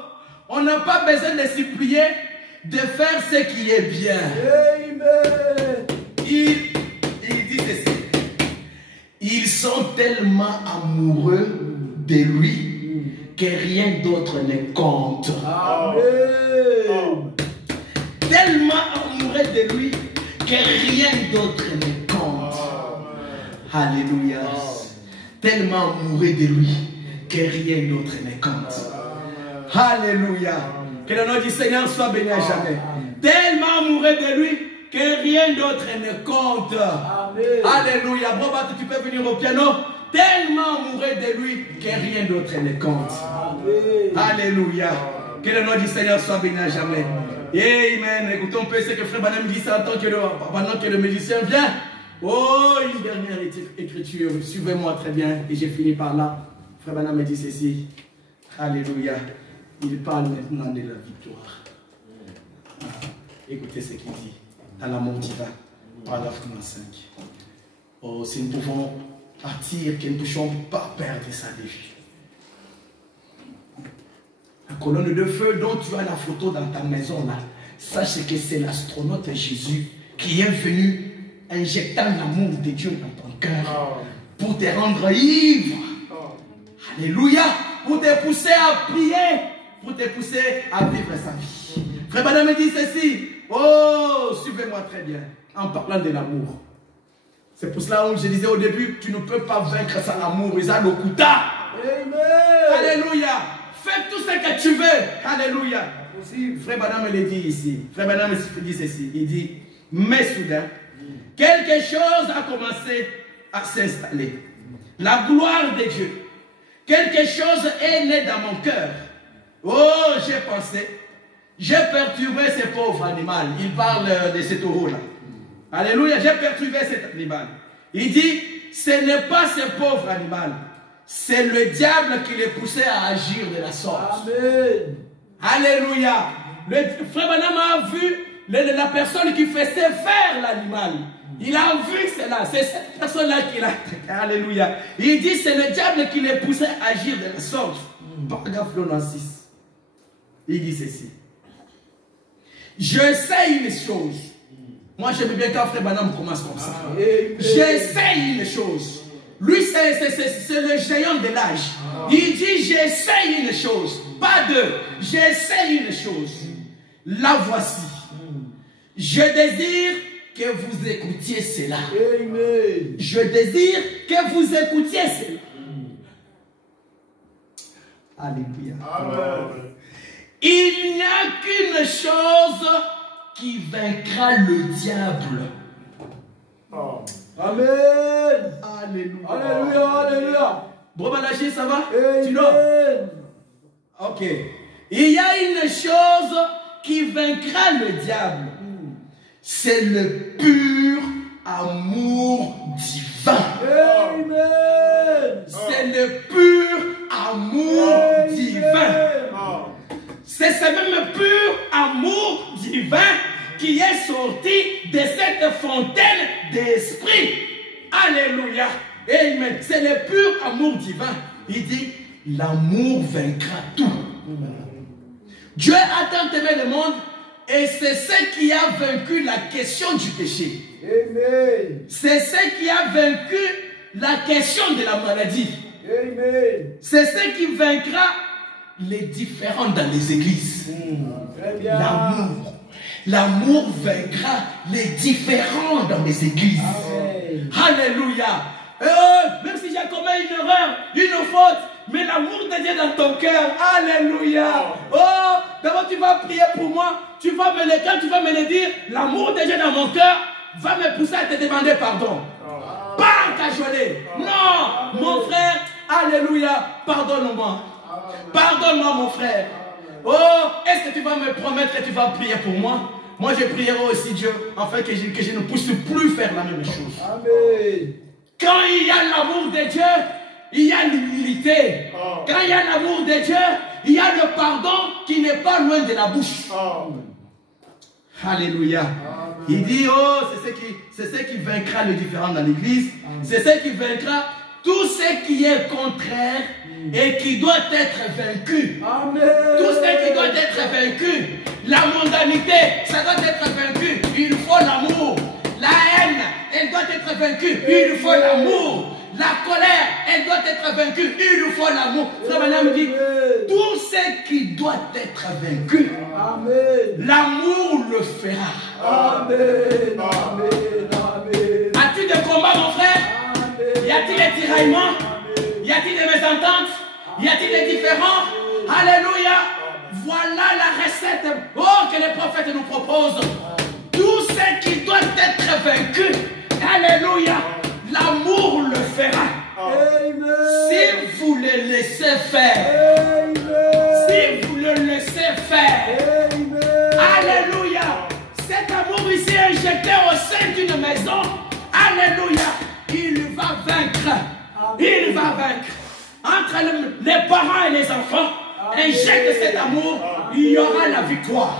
on n'a pas besoin de supplier, de faire ce qui est bien. Il dit ceci. Ils sont tellement amoureux de lui que rien d'autre ne compte. Amen. Tellement amoureux de lui que rien d'autre ne compte. Alléluia. Tellement amoureux de lui que rien d'autre ne compte. Alléluia. Que le nom du Seigneur soit béni à jamais. Tellement amoureux de lui que rien d'autre ne compte. Amen. Alléluia. Bon, tu peux venir au piano. Tellement amoureux de lui que rien d'autre ne compte. Amen. Alléluia. Que le nom du Seigneur soit béni à jamais. Amen. Écoutons un peu ce que Frère Branham dit ça pendant que le musicien vient. Oh, une dernière écriture. Suivez-moi très bien. Et j'ai fini par là. Frère Branham me dit ceci. Alléluia. Il parle maintenant de la victoire. Écoutez ce qu'il dit dans l'amour divin. Paragraphe 95. Oh, si nous pouvons partir, que nous ne puissions pas perdre ça de vue. La colonne de feu dont tu as la photo dans ta maison là, sache que c'est l'astronaute Jésus qui est venu injectant l'amour de Dieu dans ton cœur pour te rendre ivre. Alléluia. Pour te pousser à prier, pour te pousser à vivre sa vie. Frère Branham me dit ceci. Oh, suivez-moi très bien en parlant de l'amour. C'est pour cela que je disais au début, tu ne peux pas vaincre ça l'amour. Ils ont le kuta. Amen. Alléluia. Fais tout ce que tu veux. Alléluia. Frère Branham me le dit ici. Frère Branham me dit ceci. Il dit, mais soudain, quelque chose a commencé à s'installer. La gloire de Dieu. Quelque chose est né dans mon cœur. Oh, j'ai pensé. J'ai perturbé ce pauvre animal. Il parle de ce taureau-là. Alléluia, j'ai perturbé cet animal. Il dit, ce n'est pas ce pauvre animal. C'est le diable qui les poussait à agir de la sorte. Amen. Alléluia. Le frère Branham a vu la personne qui faisait faire l'animal. Il a vu cela. C'est cette personne-là qui l'a. Alléluia. Il dit, c'est le diable qui les poussait à agir de la sorte. Paragraphe 96. Il dit ceci. Je sais une chose. Moi, j'aime bien quand frère Branham commence comme ça. Je sais une chose. Lui, c'est le géant de l'âge. Il dit, je sais une chose. Pas deux. Je sais une chose. La voici. Je désire que vous écoutiez cela. Amen. Je désire que vous écoutiez cela. Alléluia. Amen. Il n'y a qu'une chose qui vaincra le diable. Amen. Alléluia. Alléluia. Alléluia. Bon, Balaché, ça va? Amen. Tu dors? Ok. Il y a une chose qui vaincra le diable. C'est le pur amour divin. Amen. C'est le pur amour divin. C'est ce même pur amour divin qui est sorti de cette fontaine d'esprit. Alléluia. Amen. C'est le pur amour divin. Il dit, l'amour vaincra tout. Dieu a tant aimé le monde et c'est ce qui a vaincu la question du péché. Amen. C'est ce qui a vaincu la question de la maladie. Amen. C'est ce qui vaincra les différends dans les églises. Très bien. L'amour. L'amour vaincra les différends dans les églises. Amen. Alléluia. Même si j'ai commis une erreur, une faute, mais l'amour de Dieu dans ton cœur. Alléluia. Oh, d'abord tu vas prier pour moi. Tu vas me le, quand tu vas me le dire, l'amour de Dieu dans mon cœur va me pousser à te demander pardon. Pas cajoler. Non, mon frère. Alléluia. Pardonne-moi. Pardonne-moi, mon frère. Oh, est-ce que tu vas me promettre que tu vas prier pour moi? Moi, je prierai aussi Dieu, afin que je ne puisse plus faire la même chose. Amen. Quand il y a l'amour de Dieu, il y a l'humilité. Quand il y a l'amour de Dieu, il y a le pardon qui n'est pas loin de la bouche. Alléluia. Il dit, oh, c'est ce qui vaincra le différend dans l'église. C'est ce qui vaincra tout ce qui est contraire et qui doit être vaincu. Amen. Tout ce qui doit être vaincu. La mondanité, ça doit être vaincu. Il faut l'amour. La haine, elle doit être vaincue. Il faut l'amour. La colère, elle doit être vaincue. Il nous faut l'amour. Frère Branham me dit, tout ce qui doit être vaincu, l'amour le fera. Amen. Amen. Amen. As-tu des combats, mon frère? Y a-t-il des tiraillements? Y a-t-il des mésententes? Y a-t-il des différends? Alléluia. Voilà la recette que les prophètes nous proposent. Tout ce qui doit être vaincu, alléluia, l'amour le fera. Amen. Si vous le laissez faire, Amen. si vous le laissez faire, Amen. alléluia, cet amour ici injecté au sein d'une maison, alléluia, il va vaincre. Il va vaincre. Entre les parents et les enfants, injecte cet amour, il y aura la victoire.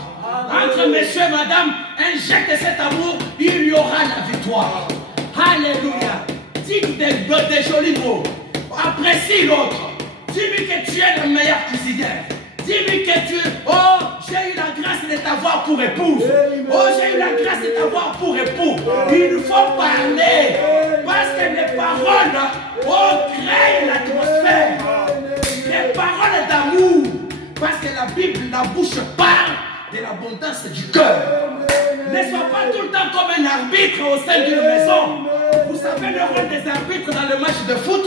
Entre monsieur et madame, injecte cet amour, il y aura la victoire. Alléluia. Dites des jolis mots. Apprécie l'autre. Dis-lui que tu es le meilleur cuisinier. Dis-lui que tu... Oh, j'ai eu la grâce de t'avoir pour épouse. Oh, j'ai eu la grâce de t'avoir pour époux. Il faut parler. Parce que les paroles, oh, créent l'atmosphère. Les paroles d'amour. Parce que la Bible, la bouche parle de l'abondance du cœur. Ne sois pas tout le temps comme un arbitre au sein d'une maison. Vous savez le rôle des arbitres dans le match de foot.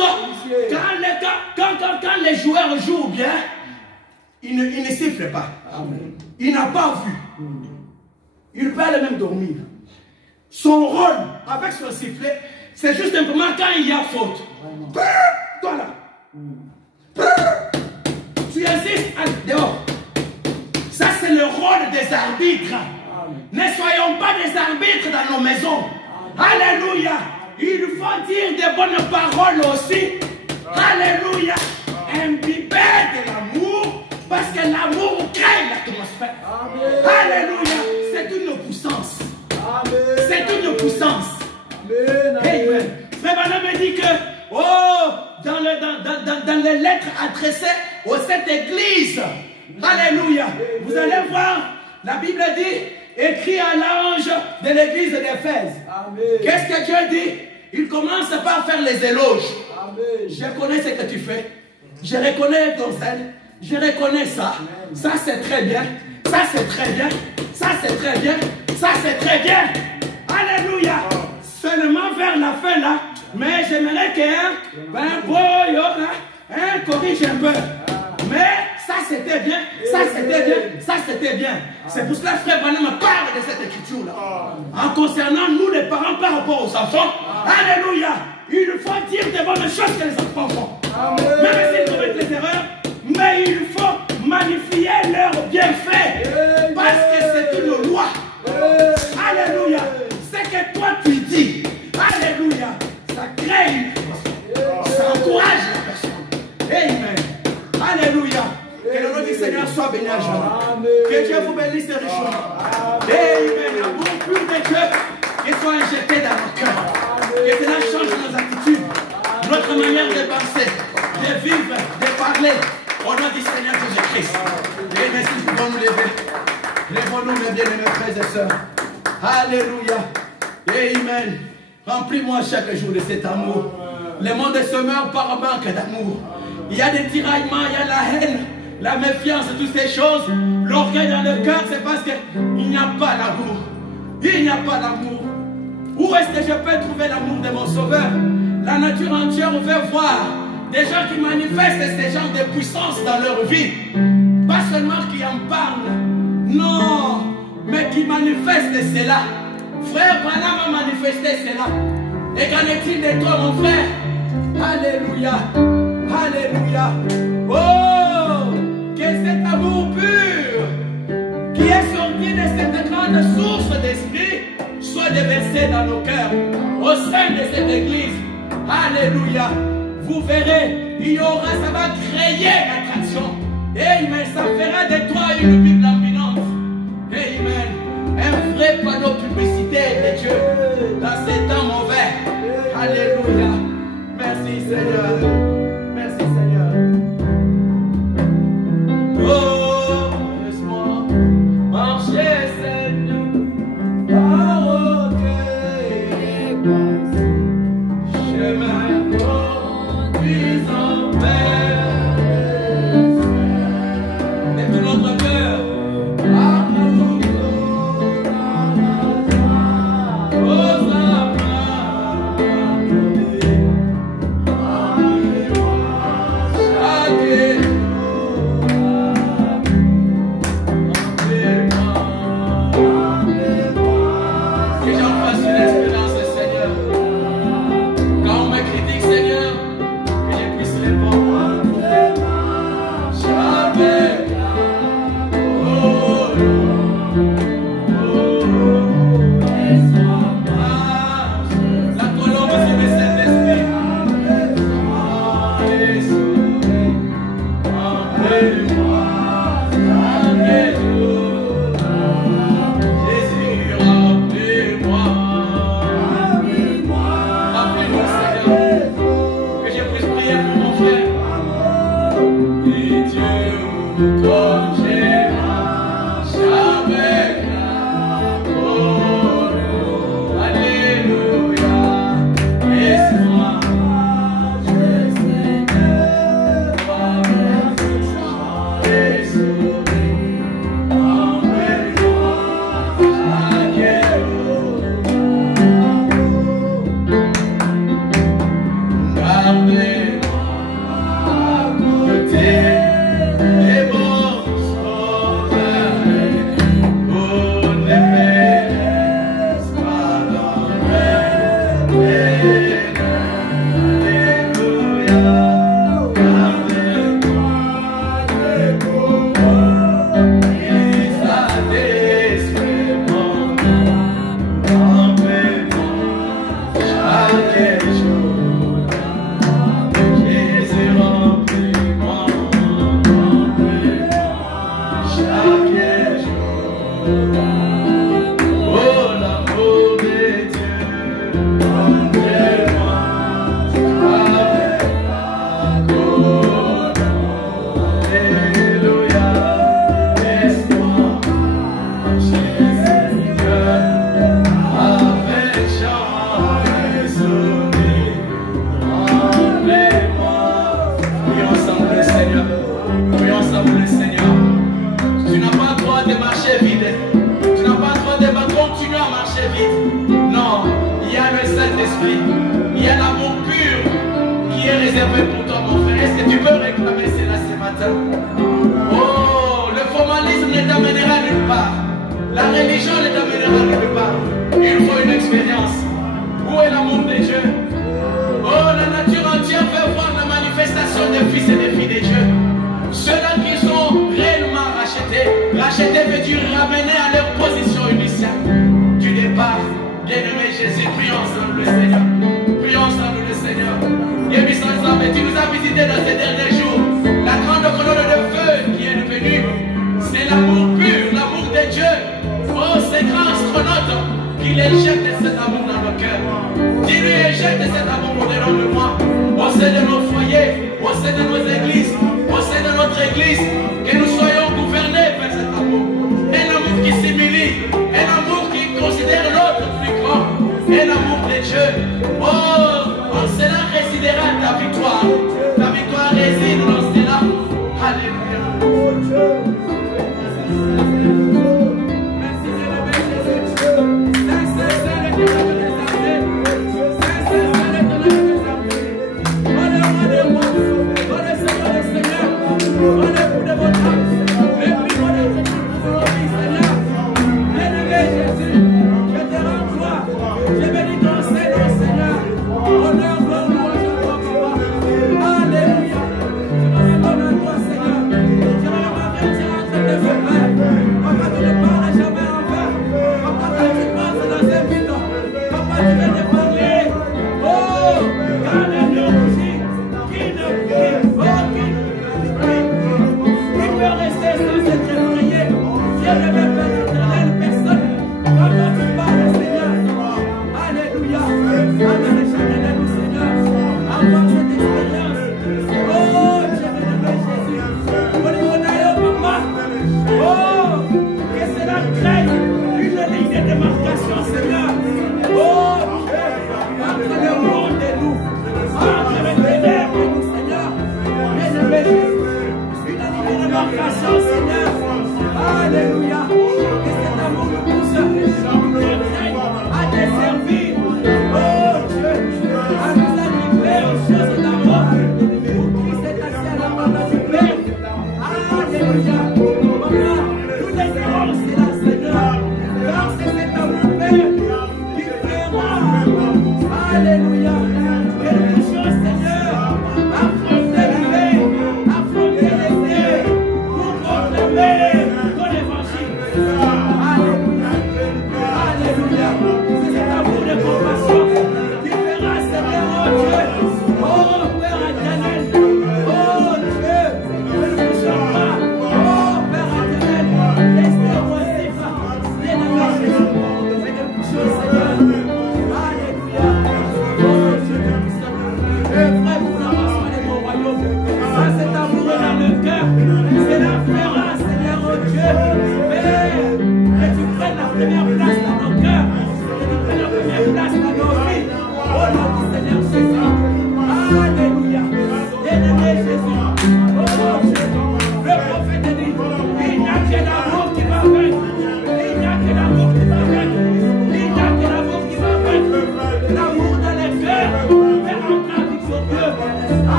Quand les joueurs jouent bien, il ne siffle pas. Il n'a pas vu. Il peut aller même dormir. Son rôle avec son sifflet, c'est juste simplement quand il y a faute. Toi là. Tu insistes dehors. Ça c'est le rôle des arbitres. Ne soyons pas des arbitres dans nos maisons. Alléluia. Il faut dire des bonnes paroles aussi. Alléluia. Imbibé de l'amour. Parce que l'amour crée l'atmosphère. Alléluia. C'est une puissance. C'est une puissance. Amen. Frère Branham me dit que, oh, dans les lettres adressées à cette église, alléluia, vous allez voir, la Bible dit, écrit à l'ange de l'église d'Éphèse. Qu'est-ce que Dieu dit? Il commence par faire les éloges. Je connais ce que tu fais. Je reconnais ton zèle. Je reconnais ça. Ça c'est très bien. Ça c'est très bien. Ça c'est très bien. Ça c'est très bien. Alléluia. Seulement vers la fin là. Mais j'aimerais qu'un corrige un peu. Mais ça c'était bien. Ça c'était bien. Ça c'était bien. C'est pour cela que frère Branham parle de cette écriture là. En concernant nous les parents par rapport aux enfants. Alléluia. Il faut dire des bonnes choses que les enfants font. Même s'ils commettent les erreurs. Mais il faut magnifier leurs bienfaits. Parce que c'est une loi. Alléluia. C'est que toi tu dis. Alléluia. Ça crée une atmosphère. Ça encourage la personne. Amen. Alléluia. Que le nom du Seigneur soit béni à jamais. Que Dieu vous bénisse richement. Amen. Il y a beaucoup plus de Dieu qui sont injectés dans nos cœurs. Que cela change nos attitudes, notre manière de penser, de vivre, de parler. Au nom du Seigneur Jésus-Christ. Et merci, nous pouvons nous lever. Lèvons-nous, mes bien-aimés frères et sœurs. Alléluia. Amen. Remplis-moi chaque jour de cet amour. Le monde se meurt par manque d'amour. Il y a des tiraillements, il y a la haine, la méfiance, toutes ces choses. L'orgueil dans le cœur, c'est parce qu'il n'y a pas l'amour. Il n'y a pas l'amour. Où est-ce que je peux trouver l'amour de mon Sauveur? La nature entière veut voir des gens qui manifestent ces genres de puissance dans leur vie. Pas seulement qui en parlent, non, mais qui manifestent cela. Frère Branham a manifesté cela. Et qu'en est-il de toi, mon frère? Alléluia. Alléluia. Oh, que cet amour pur qui est sorti de cette grande source d'esprit soit déversé dans nos cœurs, au sein de cette église. Alléluia. Vous verrez, il y aura, ça va créer l'attraction. Amen. Ça fera de toi une Bible ambulante. Amen. Un vrai panneau publicité de Dieu dans ces temps mauvais. Alléluia. Merci Seigneur. Merci Seigneur. Oh, laisse-moi marcher Seigneur. Oh, ok. Chemin. Il y a l'amour pur qui est réservé pour toi, mon frère. Est-ce que tu peux réclamer cela ce matin? Oh, le formalisme ne t'amènera nulle part. La religion ne t'amènera nulle part. Il faut une expérience. Où est l'amour de Dieu? Oh, la nature entière veut voir la manifestation des fils et des filles de Dieu. Ceux-là qui sont réellement rachetés. Rachetés veut dire ramener à leur position initiale du départ. Bien-aimé Jésus, prions ensemble le Seigneur. Prions ensemble le Seigneur. Tu nous as visités dans ces derniers jours. La grande colonne de feu qui est devenue, c'est l'amour pur, l'amour de Dieu. Oh, ces grands astronautes qu'il éjecte cet amour dans nos cœurs. Dis-lui, éjecte cet amour au-dedans de moi, au sein de nos foyers, au sein de nos églises, au sein de notre église, que nous soyons gouvernés par cet amour. Un amour qui s'humilie, un amour qui considère l'autre plus grand, un amour de Dieu. Oh, en cela résidera ta victoire. Ta victoire réside dans cela. Alléluia. On est pour de votre âme.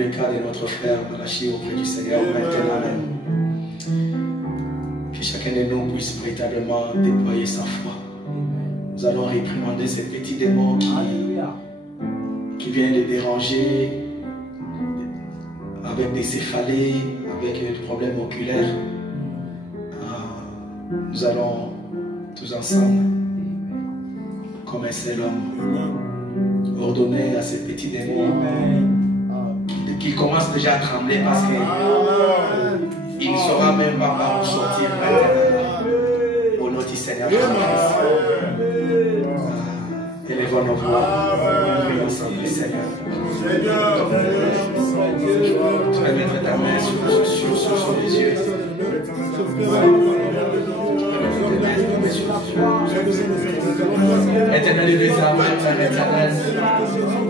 le cas de notre frère Malachi auprès du Seigneur maintenant même. Que chacun de nous puisse véritablement déployer sa foi. Nous allons réprimander ces petits démons qui viennent les déranger avec des céphalées, avec des problèmes oculaires. Nous allons tous ensemble, comme un seul homme, ordonner à ces petits démons qui commencent déjà à trembler parce qu'il ne saura même pas par où sortir maintenant. Au nom du Seigneur Jésus-Christ. Élevons nos voix, prions ensemble, Seigneur. Tu vas mettre ta main sur les yeux. Éternel et les âmes, éternel,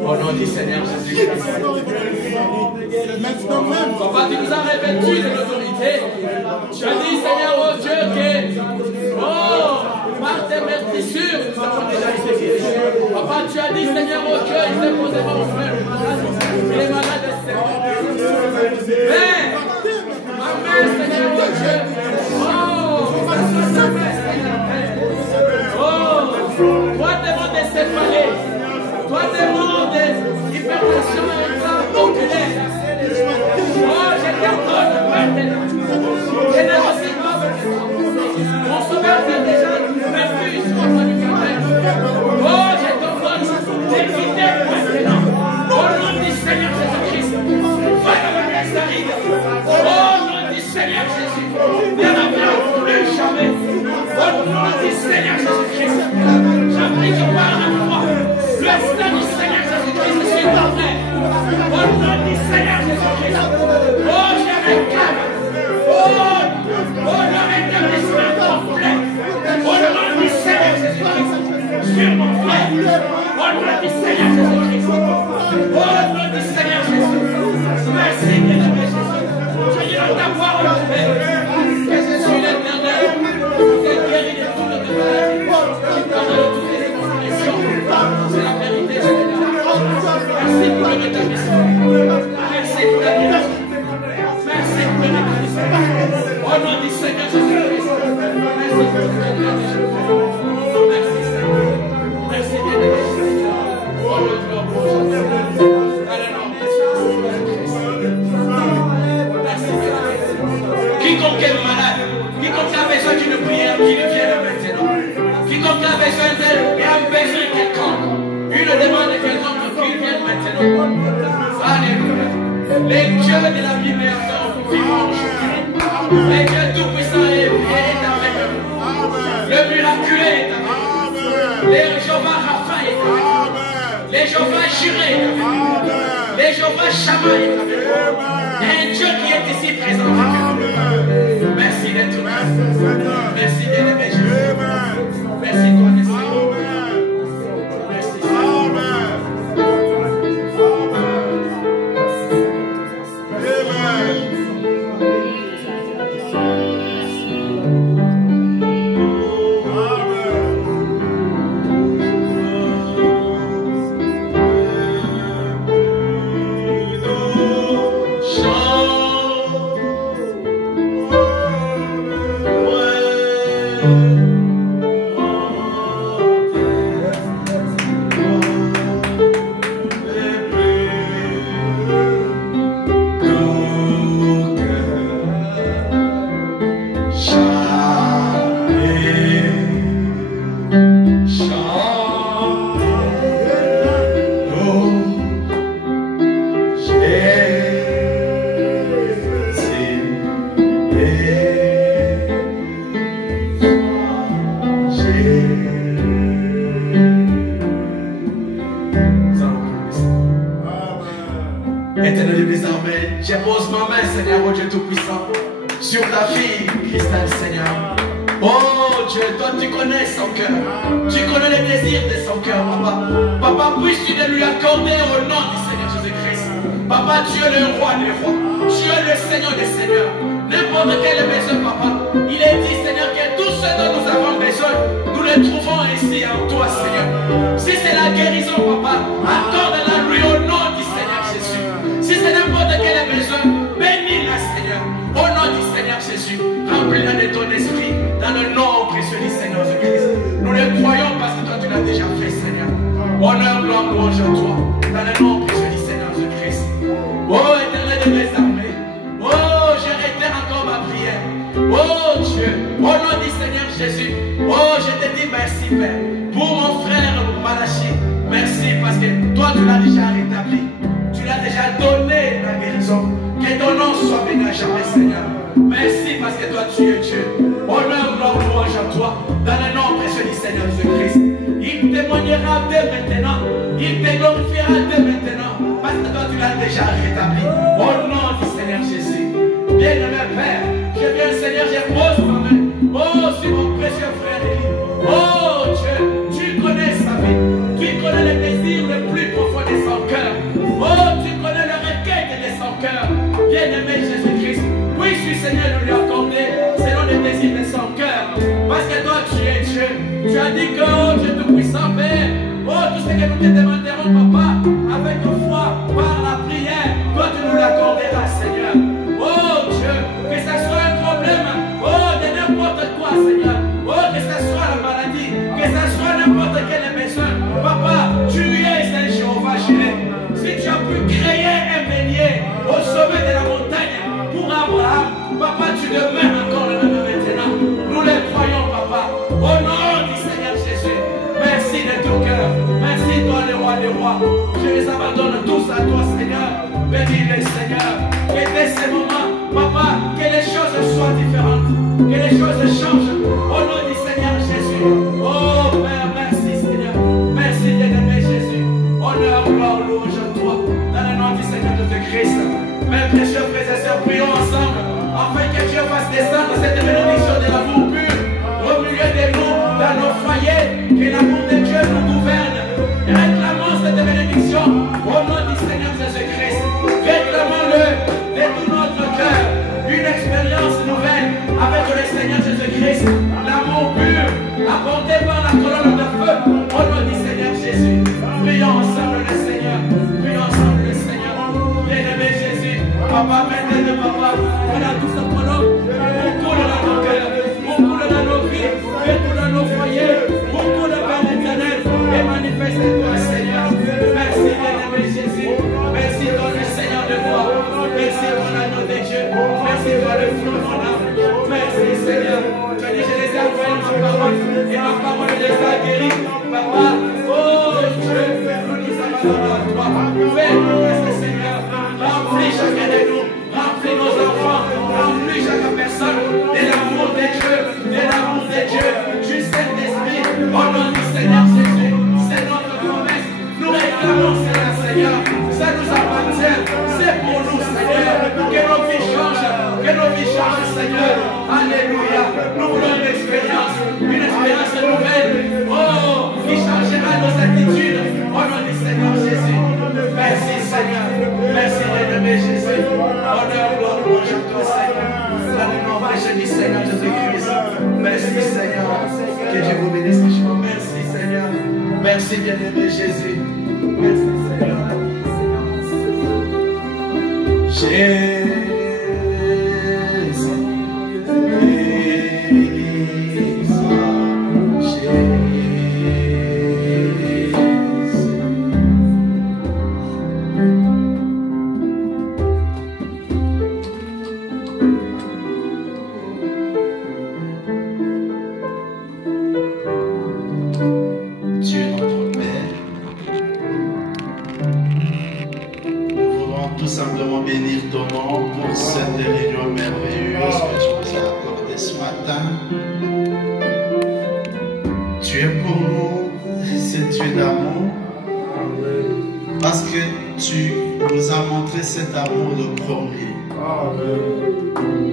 au nom du Seigneur Jésus-Christ. Papa, tu nous as revêtus de l'autorité. Tu as dit, Seigneur, oh Dieu, que, par tes meurtrissures, nous avons déjà été guéris. Papa, tu as dit, Seigneur, oh Dieu, ils se poseront aux frères les malades, Seigneur. Mais, Amen, Seigneur, oh Dieu. Toi, démon de céphalée, toi, démon d'hypertension oculaire. Je t'ordonne maintenant. Générosement, mon sauveur t'a déjà vaincu sur le du Calvaire. Je t'ordonne d'éviter maintenant. Au nom du Seigneur Jésus-Christ, va dans la ride. Au nom du Seigneur Jésus, ne reviens plus jamais. Au nom du Seigneur Jésus-Christ, j'applique par la foi le sang du Seigneur Jésus-Christ sur ton frère. Au nom du Seigneur Jésus-Christ, je réclame. Le rétablissement complet. Au nom du Seigneur Jésus-Christ, sur mon frère. Au nom du Seigneur Jésus-Christ. Au nom du Seigneur Jésus. Merci de notre Jésus. Je dis dans ta parole, Père, que je suis l'Éternel, qui guérit de toutes les maladies, qui pardonne toutes les transgressions. C'est la vérité, Seigneur. Merci pour le rétablissement. Merci pour la guérison. Merci pour le rétablissement. Au nom du Seigneur Jésus-Christ. Merci pour le rétablissement. Merci, Seigneur. Merci, bien-aimé Seigneur. Au nom de leur Jésus. Quiconque est malade, quiconque a besoin d'une prière, qu'il vienne maintenant. Quiconque a besoin d'elle et a besoin de quelqu'un, une demande de quelqu'un, qu'il vienne maintenant. Alléluia. Les dieux de la Bible sont vivants aujourd'hui. Les dieux tout-puissants est avec eux. Le miraculé est avec eux. Les Jéhovah Rapha est avec eux. Les Jéhovah Jireh est avec eux. Les Jéhovah Shammah est avec eux. Un Dieu qui est ici présent avec eux. Merci d'être là. Merci bien-aimé Jésus. Merci toi, Seigneur. Merci Seigneur. Éternel désormais, j'épose ma main, Seigneur, oh Dieu Tout-Puissant, sur ta fille, Christelle, Seigneur. Oh Dieu, toi tu connais son cœur, tu connais les désirs de son cœur, Papa. Papa, puisses-tu de lui accorder au nom du Seigneur Jésus-Christ. Papa, tu es le roi des rois, tu es le Seigneur des seigneurs. N'importe quel besoin, Papa, il est dit, Seigneur, que tout ce dont nous avons besoin, nous le trouvons ici en toi, Seigneur. Si c'est la guérison, Papa, accorde-la lui au nom du Seigneur Jésus. Si c'est n'importe dans le nom précieux du Seigneur Jésus-Christ. Oh, Éternel de mes armées, oh, je réitère encore ma prière. Oh Dieu, au nom du Seigneur Jésus, oh, je te dis merci, Père, pour mon frère Malachi. Merci parce que toi, tu l'as déjà rétabli. Tu l'as déjà donné la guérison. Que ton nom soit béni à jamais, Seigneur. Merci parce que toi, tu es Dieu. Honneur, gloire, louange à toi, dans le nom précieux du Seigneur Jésus-Christ. Il témoignera dès maintenant. Il te glorifiera dès maintenant. Parce que toi, tu l'as déjà rétabli. Au nom du Seigneur Jésus. Bien-aimé Père, je viens, Seigneur, je pose ma main. Oh, sur mon précieux frère Élie. Oh, Dieu, tu connais sa vie. Tu connais les désirs les plus profonds de son cœur. Oh, tu connais les requêtes de son cœur. Bien-aimé Jésus-Christ, puisses-tu, Seigneur, nous lui accorder selon les désirs de son cœur. Parce que toi, tu es Dieu. Tu as dit que, oh, Dieu tout-puissant, Père, oh, tout ce que nous te demanderons, Papa, avec foi, par la prière, toi, tu nous l'accorderas, Seigneur. Oh, Dieu, que ce soit un problème, oh, de n'importe quoi, Seigneur. Oh, que ce soit la maladie, que ce soit n'importe quel besoin. Papa, tu es un Jéhovah Jireh. Si tu as pu créer un bélier au sommet de la montagne pour Abraham, Papa, tu demeures encore le même maintenant. Nous les croyons, Papa. Au nom du Seigneur Jésus, merci de tout cœur. Merci, toi, le roi des rois. Je les abandonne tous à toi, Seigneur. Bénis les Seigneur. Et dès ce moment, Papa, que les choses soient différentes. Que les choses changent. Au nom du Seigneur Jésus. Oh, Père, merci, Seigneur. Merci, bien-aimé Jésus. Honneur, gloire, louange à toi. Dans le nom du Seigneur Jésus-Christ. Mes précieux frères et sœurs, prions ensemble. Afin que Dieu fasse descendre cette bénédiction de l'amour pur au milieu de nous, dans nos foyers. Que l'amour de Dieu nous gouverne. Réclamons cette bénédiction au nom du Seigneur Jésus-Christ. Réclamons-le de tout notre cœur. Une expérience nouvelle avec le Seigneur Jésus-Christ. L'amour pur apporté par la colonne de feu au nom du Seigneur Jésus. Prions ensemble le Seigneur. Prions ensemble le Seigneur. Bien-aimé Jésus. Papa, maintenant, Papa, voilà tout ça pour nous. Beaucoup dans nos cœurs, beaucoup dans nos vies, beaucoup dans nos foyers, beaucoup de Père éternel. Et manifeste-toi, Seigneur. Merci, bien-aimé Jésus. Merci, toi, le Seigneur de gloire. Merci, ton agneau de Dieu. Merci, toi, le fruit de mon âme. Merci, Seigneur. Tu as dit, je les ai envoyés ma parole, et ma parole les a guéris. Papa, oh Dieu, nous nous abandonnons à toi. Fais-nous rester, Seigneur. Remplis chacun de nous. Remplis nos enfants. Remplis chaque personne de l'amour de Dieu. De l'amour de Dieu. Du Saint-Esprit. Au nom du Seigneur Jésus. C'est notre promesse. Nous réclamons cela, Seigneur. Ça nous appartient. C'est pour nous, Seigneur. Que nos vies changent. Que nos vies changent, Seigneur. Alléluia. Nous voulons une expérience nouvelle. Oh, qui changera nos attitudes. Au nom du Seigneur Jésus. Merci, Seigneur. Merci, bien-aimé Jésus. Honneur, gloire, louange à toi, Seigneur. Dans le nom précieux du Seigneur Jésus-Christ. Merci, Seigneur. Que Dieu vous bénisse richement. Merci, Seigneur. Merci, bien-aimé Jésus. Merci, Seigneur. Cet amour le premier.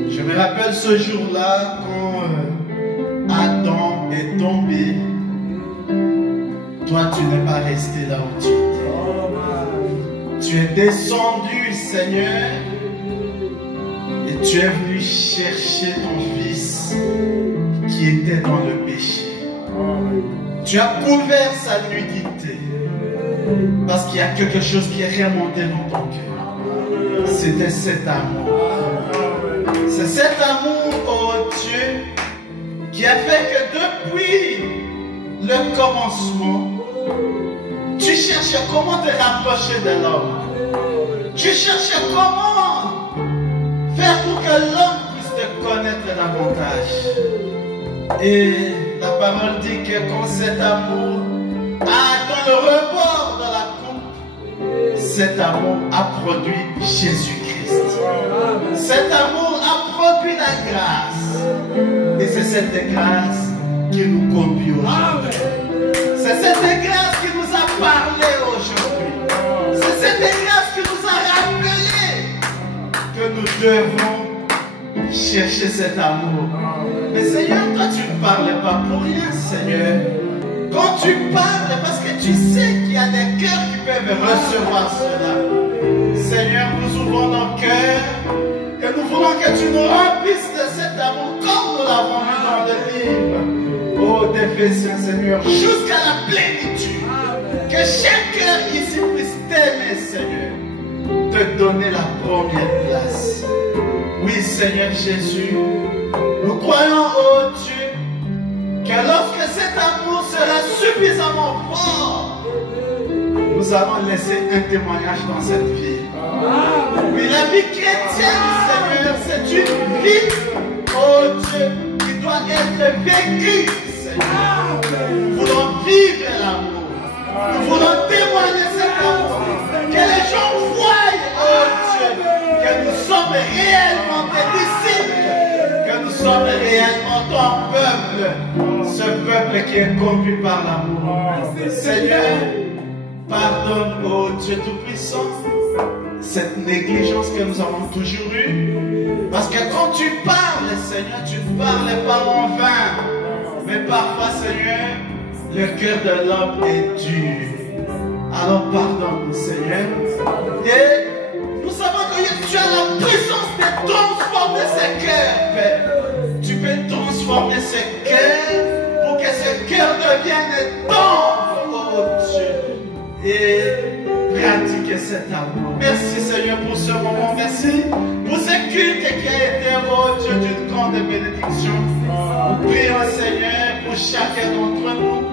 Je me rappelle ce jour-là quand Adam est tombé. Toi, tu n'es pas resté là où tu étais. Tu es descendu, Seigneur, et tu es venu chercher ton fils qui était dans le péché. Tu as couvert sa nudité parce qu'il y a quelque chose qui est remonté dans ton cœur. C'était cet amour. C'est cet amour, oh Dieu, qui a fait que depuis le commencement, Tu cherchais comment te rapprocher de l'homme. Tu cherchais comment faire pour que l'homme puisse te connaître davantage. Et la parole dit que quand cet amour a atteint le rebord de la coupe, cet amour a produit Jésus-Christ. Cet amour a produit la grâce. Et c'est cette grâce qui nous conduit aujourd'hui. C'est cette grâce qui nous a parlé aujourd'hui. C'est cette grâce qui nous a rappelé que nous devons chercher cet amour. Mais Seigneur, toi tu ne parlais pas pour rien, Seigneur. Quand tu parles, parce que tu sais qu'il y a des cœurs qui peuvent recevoir cela. Seigneur, nous ouvrons nos cœurs et nous voulons que tu nous remplisses de cet amour comme nous l'avons lu dans le livre. Oh, d'Éphésiens, Seigneur, jusqu'à la plénitude. Que chaque cœur ici puisse t'aimer, Seigneur. Te donner la première place. Oui, Seigneur Jésus, nous croyons, oh Dieu, que lorsque cet amour sera suffisamment fort, nous allons laisser un témoignage dans cette vie. Oui, la vie chrétienne, Seigneur, c'est une vie, oh Dieu, qui doit être vécue, Seigneur. Nous voulons vivre l'amour. Nous voulons témoigner cet amour. Que les gens voient, oh Dieu, que nous sommes réellement des disciples, que nous sommes réellement ton peuple, ce peuple qui est conduit par l'amour. Seigneur, pardonne, oh Dieu Tout-Puissant, cette négligence que nous avons toujours eue. Parce que quand tu parles, Seigneur, tu ne parles pas en vain. Mais parfois, Seigneur, le cœur de l'homme est dur. Alors pardonne-nous, Seigneur. Et nous savons que tu as la puissance de transformer ces cœurs, Père. Tu peux transformer ces cœurs pour que ces cœurs deviennent tendres, oh Dieu. Et pratiquer cet amour. Merci, Seigneur, pour ce moment. Merci pour ce culte qui a été, oh Dieu, d'une grande bénédiction. Nous prions, Seigneur, pour chacun d'entre nous.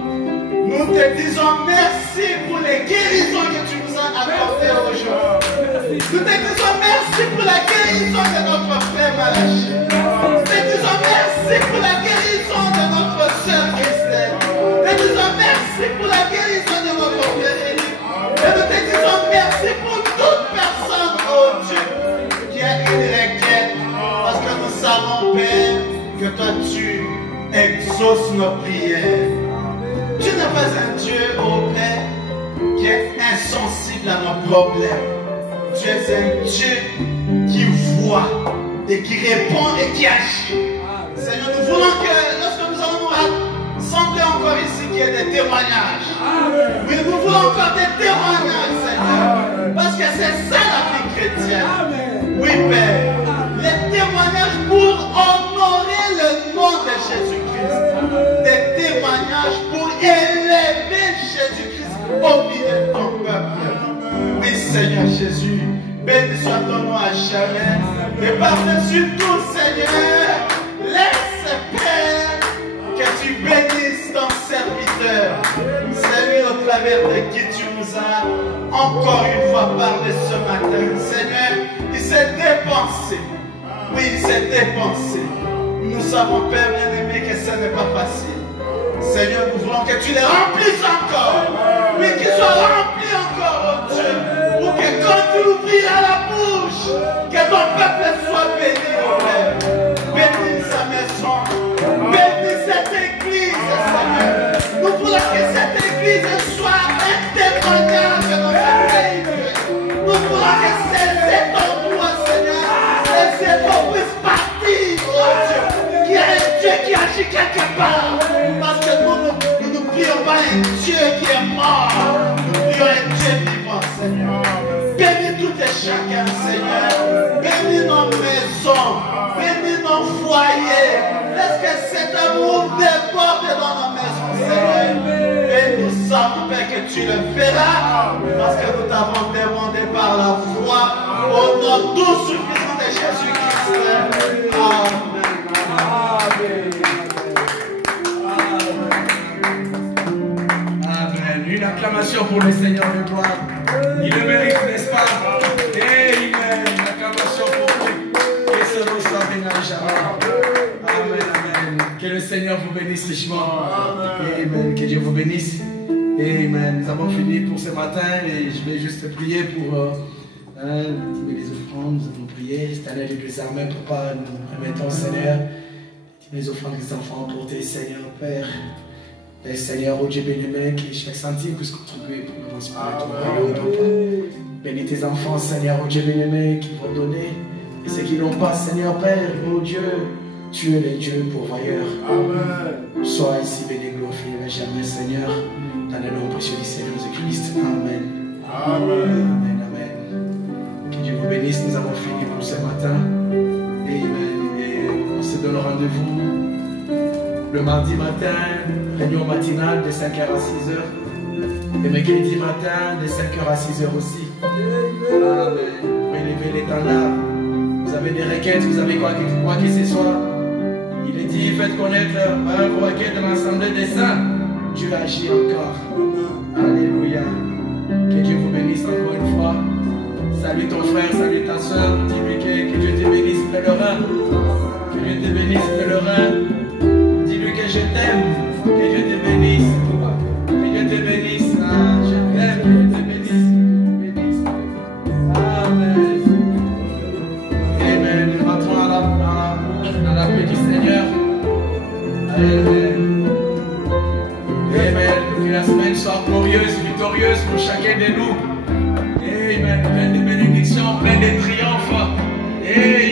Nous te disons merci pour les guérisons que tu nous as accordées aujourd'hui. Nous te disons merci pour la guérison de notre frère Malachi. Nous te disons merci pour la guérison de notre sœur Christelle. Nous te disons merci pour la guérison de notre frère Élie. Et nous te disons merci pour toute personne, oh Dieu, qui a une requête. Parce que nous savons, Père, que toi tu exauces nos prières. Tu n'es pas un Dieu, oh Père, qui est insensible à nos problèmes. Tu es un Dieu qui voit et qui répond et qui agit. Seigneur, nous voulons que lorsque nous allons nous rassembler encore ici, qu'il y ait des témoignages. Oui, nous voulons encore des témoignages, Seigneur. Parce que c'est ça la vie chrétienne. Oui, Père. Les témoignages pour honorer le nom de Jésus-Christ. Des témoignages pour élever Jésus-Christ au milieu de ton peuple. Oui, Seigneur Jésus, béni soit ton nom à jamais. Et par-dessus tout, Seigneur, laisse, Père, que tu bénisses ton serviteur. Seigneur, au travers de qui tu nous as encore une fois parlé ce matin. Seigneur, il s'est dépensé. Oui, il s'est dépensé. Nous savons, Père bien-aimé, que ce n'est pas facile. Seigneur, nous voulons que tu les remplisses encore. Oui, qu'ils soient remplis encore, oh Dieu. Pour que quand tu ouvriras la bouche, que ton peuple soit béni, oh Père. Bénis sa maison. Bénis cette église, Seigneur. Nous voulons que cette église soit un témoignage de notre pays. Nous voulons que cet endroit, Seigneur, et cet endroit puisse partir, oh Dieu. Qu'il y a un Dieu qui agit quelque part. Parce que nous ne prions pas un Dieu qui est mort. Nous prions un Dieu vivant, Seigneur. Bénis tout et chacun, Seigneur. Bénis nos maisons. Bénis nos foyers. Laisse que cet amour déborde dans nos maisons, Seigneur. Et nous savons, Père, que tu le feras. Parce que nous t'avons demandé par la foi. Au nom tout suffisant de Jésus-Christ. Amen. Amen. Une acclamation. Acclamation pour le Seigneur de gloire. Il le mérite, n'est-ce pas? Amen. Acclamation pour lui. Que ce nom soit béni à jamais. Amen, amen. Que le Seigneur vous bénisse richement. Amen. Que Dieu vous bénisse. Amen. Nous avons fini pour ce matin et je vais juste prier pour les offrandes. Nous allons prier. Cette année de les armées, Papa, nous remettons, Seigneur, les offrandes des enfants portées, Seigneur, Père. Père Seigneur, oh Dieu béni, que chaque centime puisse contribuer pour l'avancement de ton royaume, Papa. Bénis tes enfants, Seigneur, oh Dieu béni, qui vont donner. Et ceux qui n'ont pas, Seigneur, Père, oh Dieu, tu es le Dieu pourvoyeur. Amen. Sois ici béni, glorifié, jamais, Seigneur. Dans le nom précieux du Seigneur Jésus-Christ. Amen. Amen. Amen. Amen. Que Dieu vous bénisse. Nous avons fini pour ce matin. Amen. Et on se donne rendez-vous le mardi matin, réunion matinale de 5h à 6h. Et mercredi matin, de 5h à 6h aussi. Amen. Relevez les temps-là. Vous avez des requêtes, vous avez quoi que ce soit. Il est dit, faites connaître vos requêtes dans l'assemblée des saints. Dieu agit encore. Alléluia. Que Dieu vous bénisse encore une fois. Salut ton frère, salut ta soeur. Dis-lui que Dieu te bénisse, pèlerin. Que Dieu te bénisse, pèlerin. Dis-lui que je t'aime. Que Dieu te bénisse. Que Dieu te bénisse. Ah, je t'aime. Que Dieu te bénisse. Amen. Amen. Rentrons dans la paix du Seigneur. Amen. Amen. Que la semaine soit glorieuse, victorieuse pour chacun de nous. Amen. Plein de bénédictions, plein de triomphes. Amen.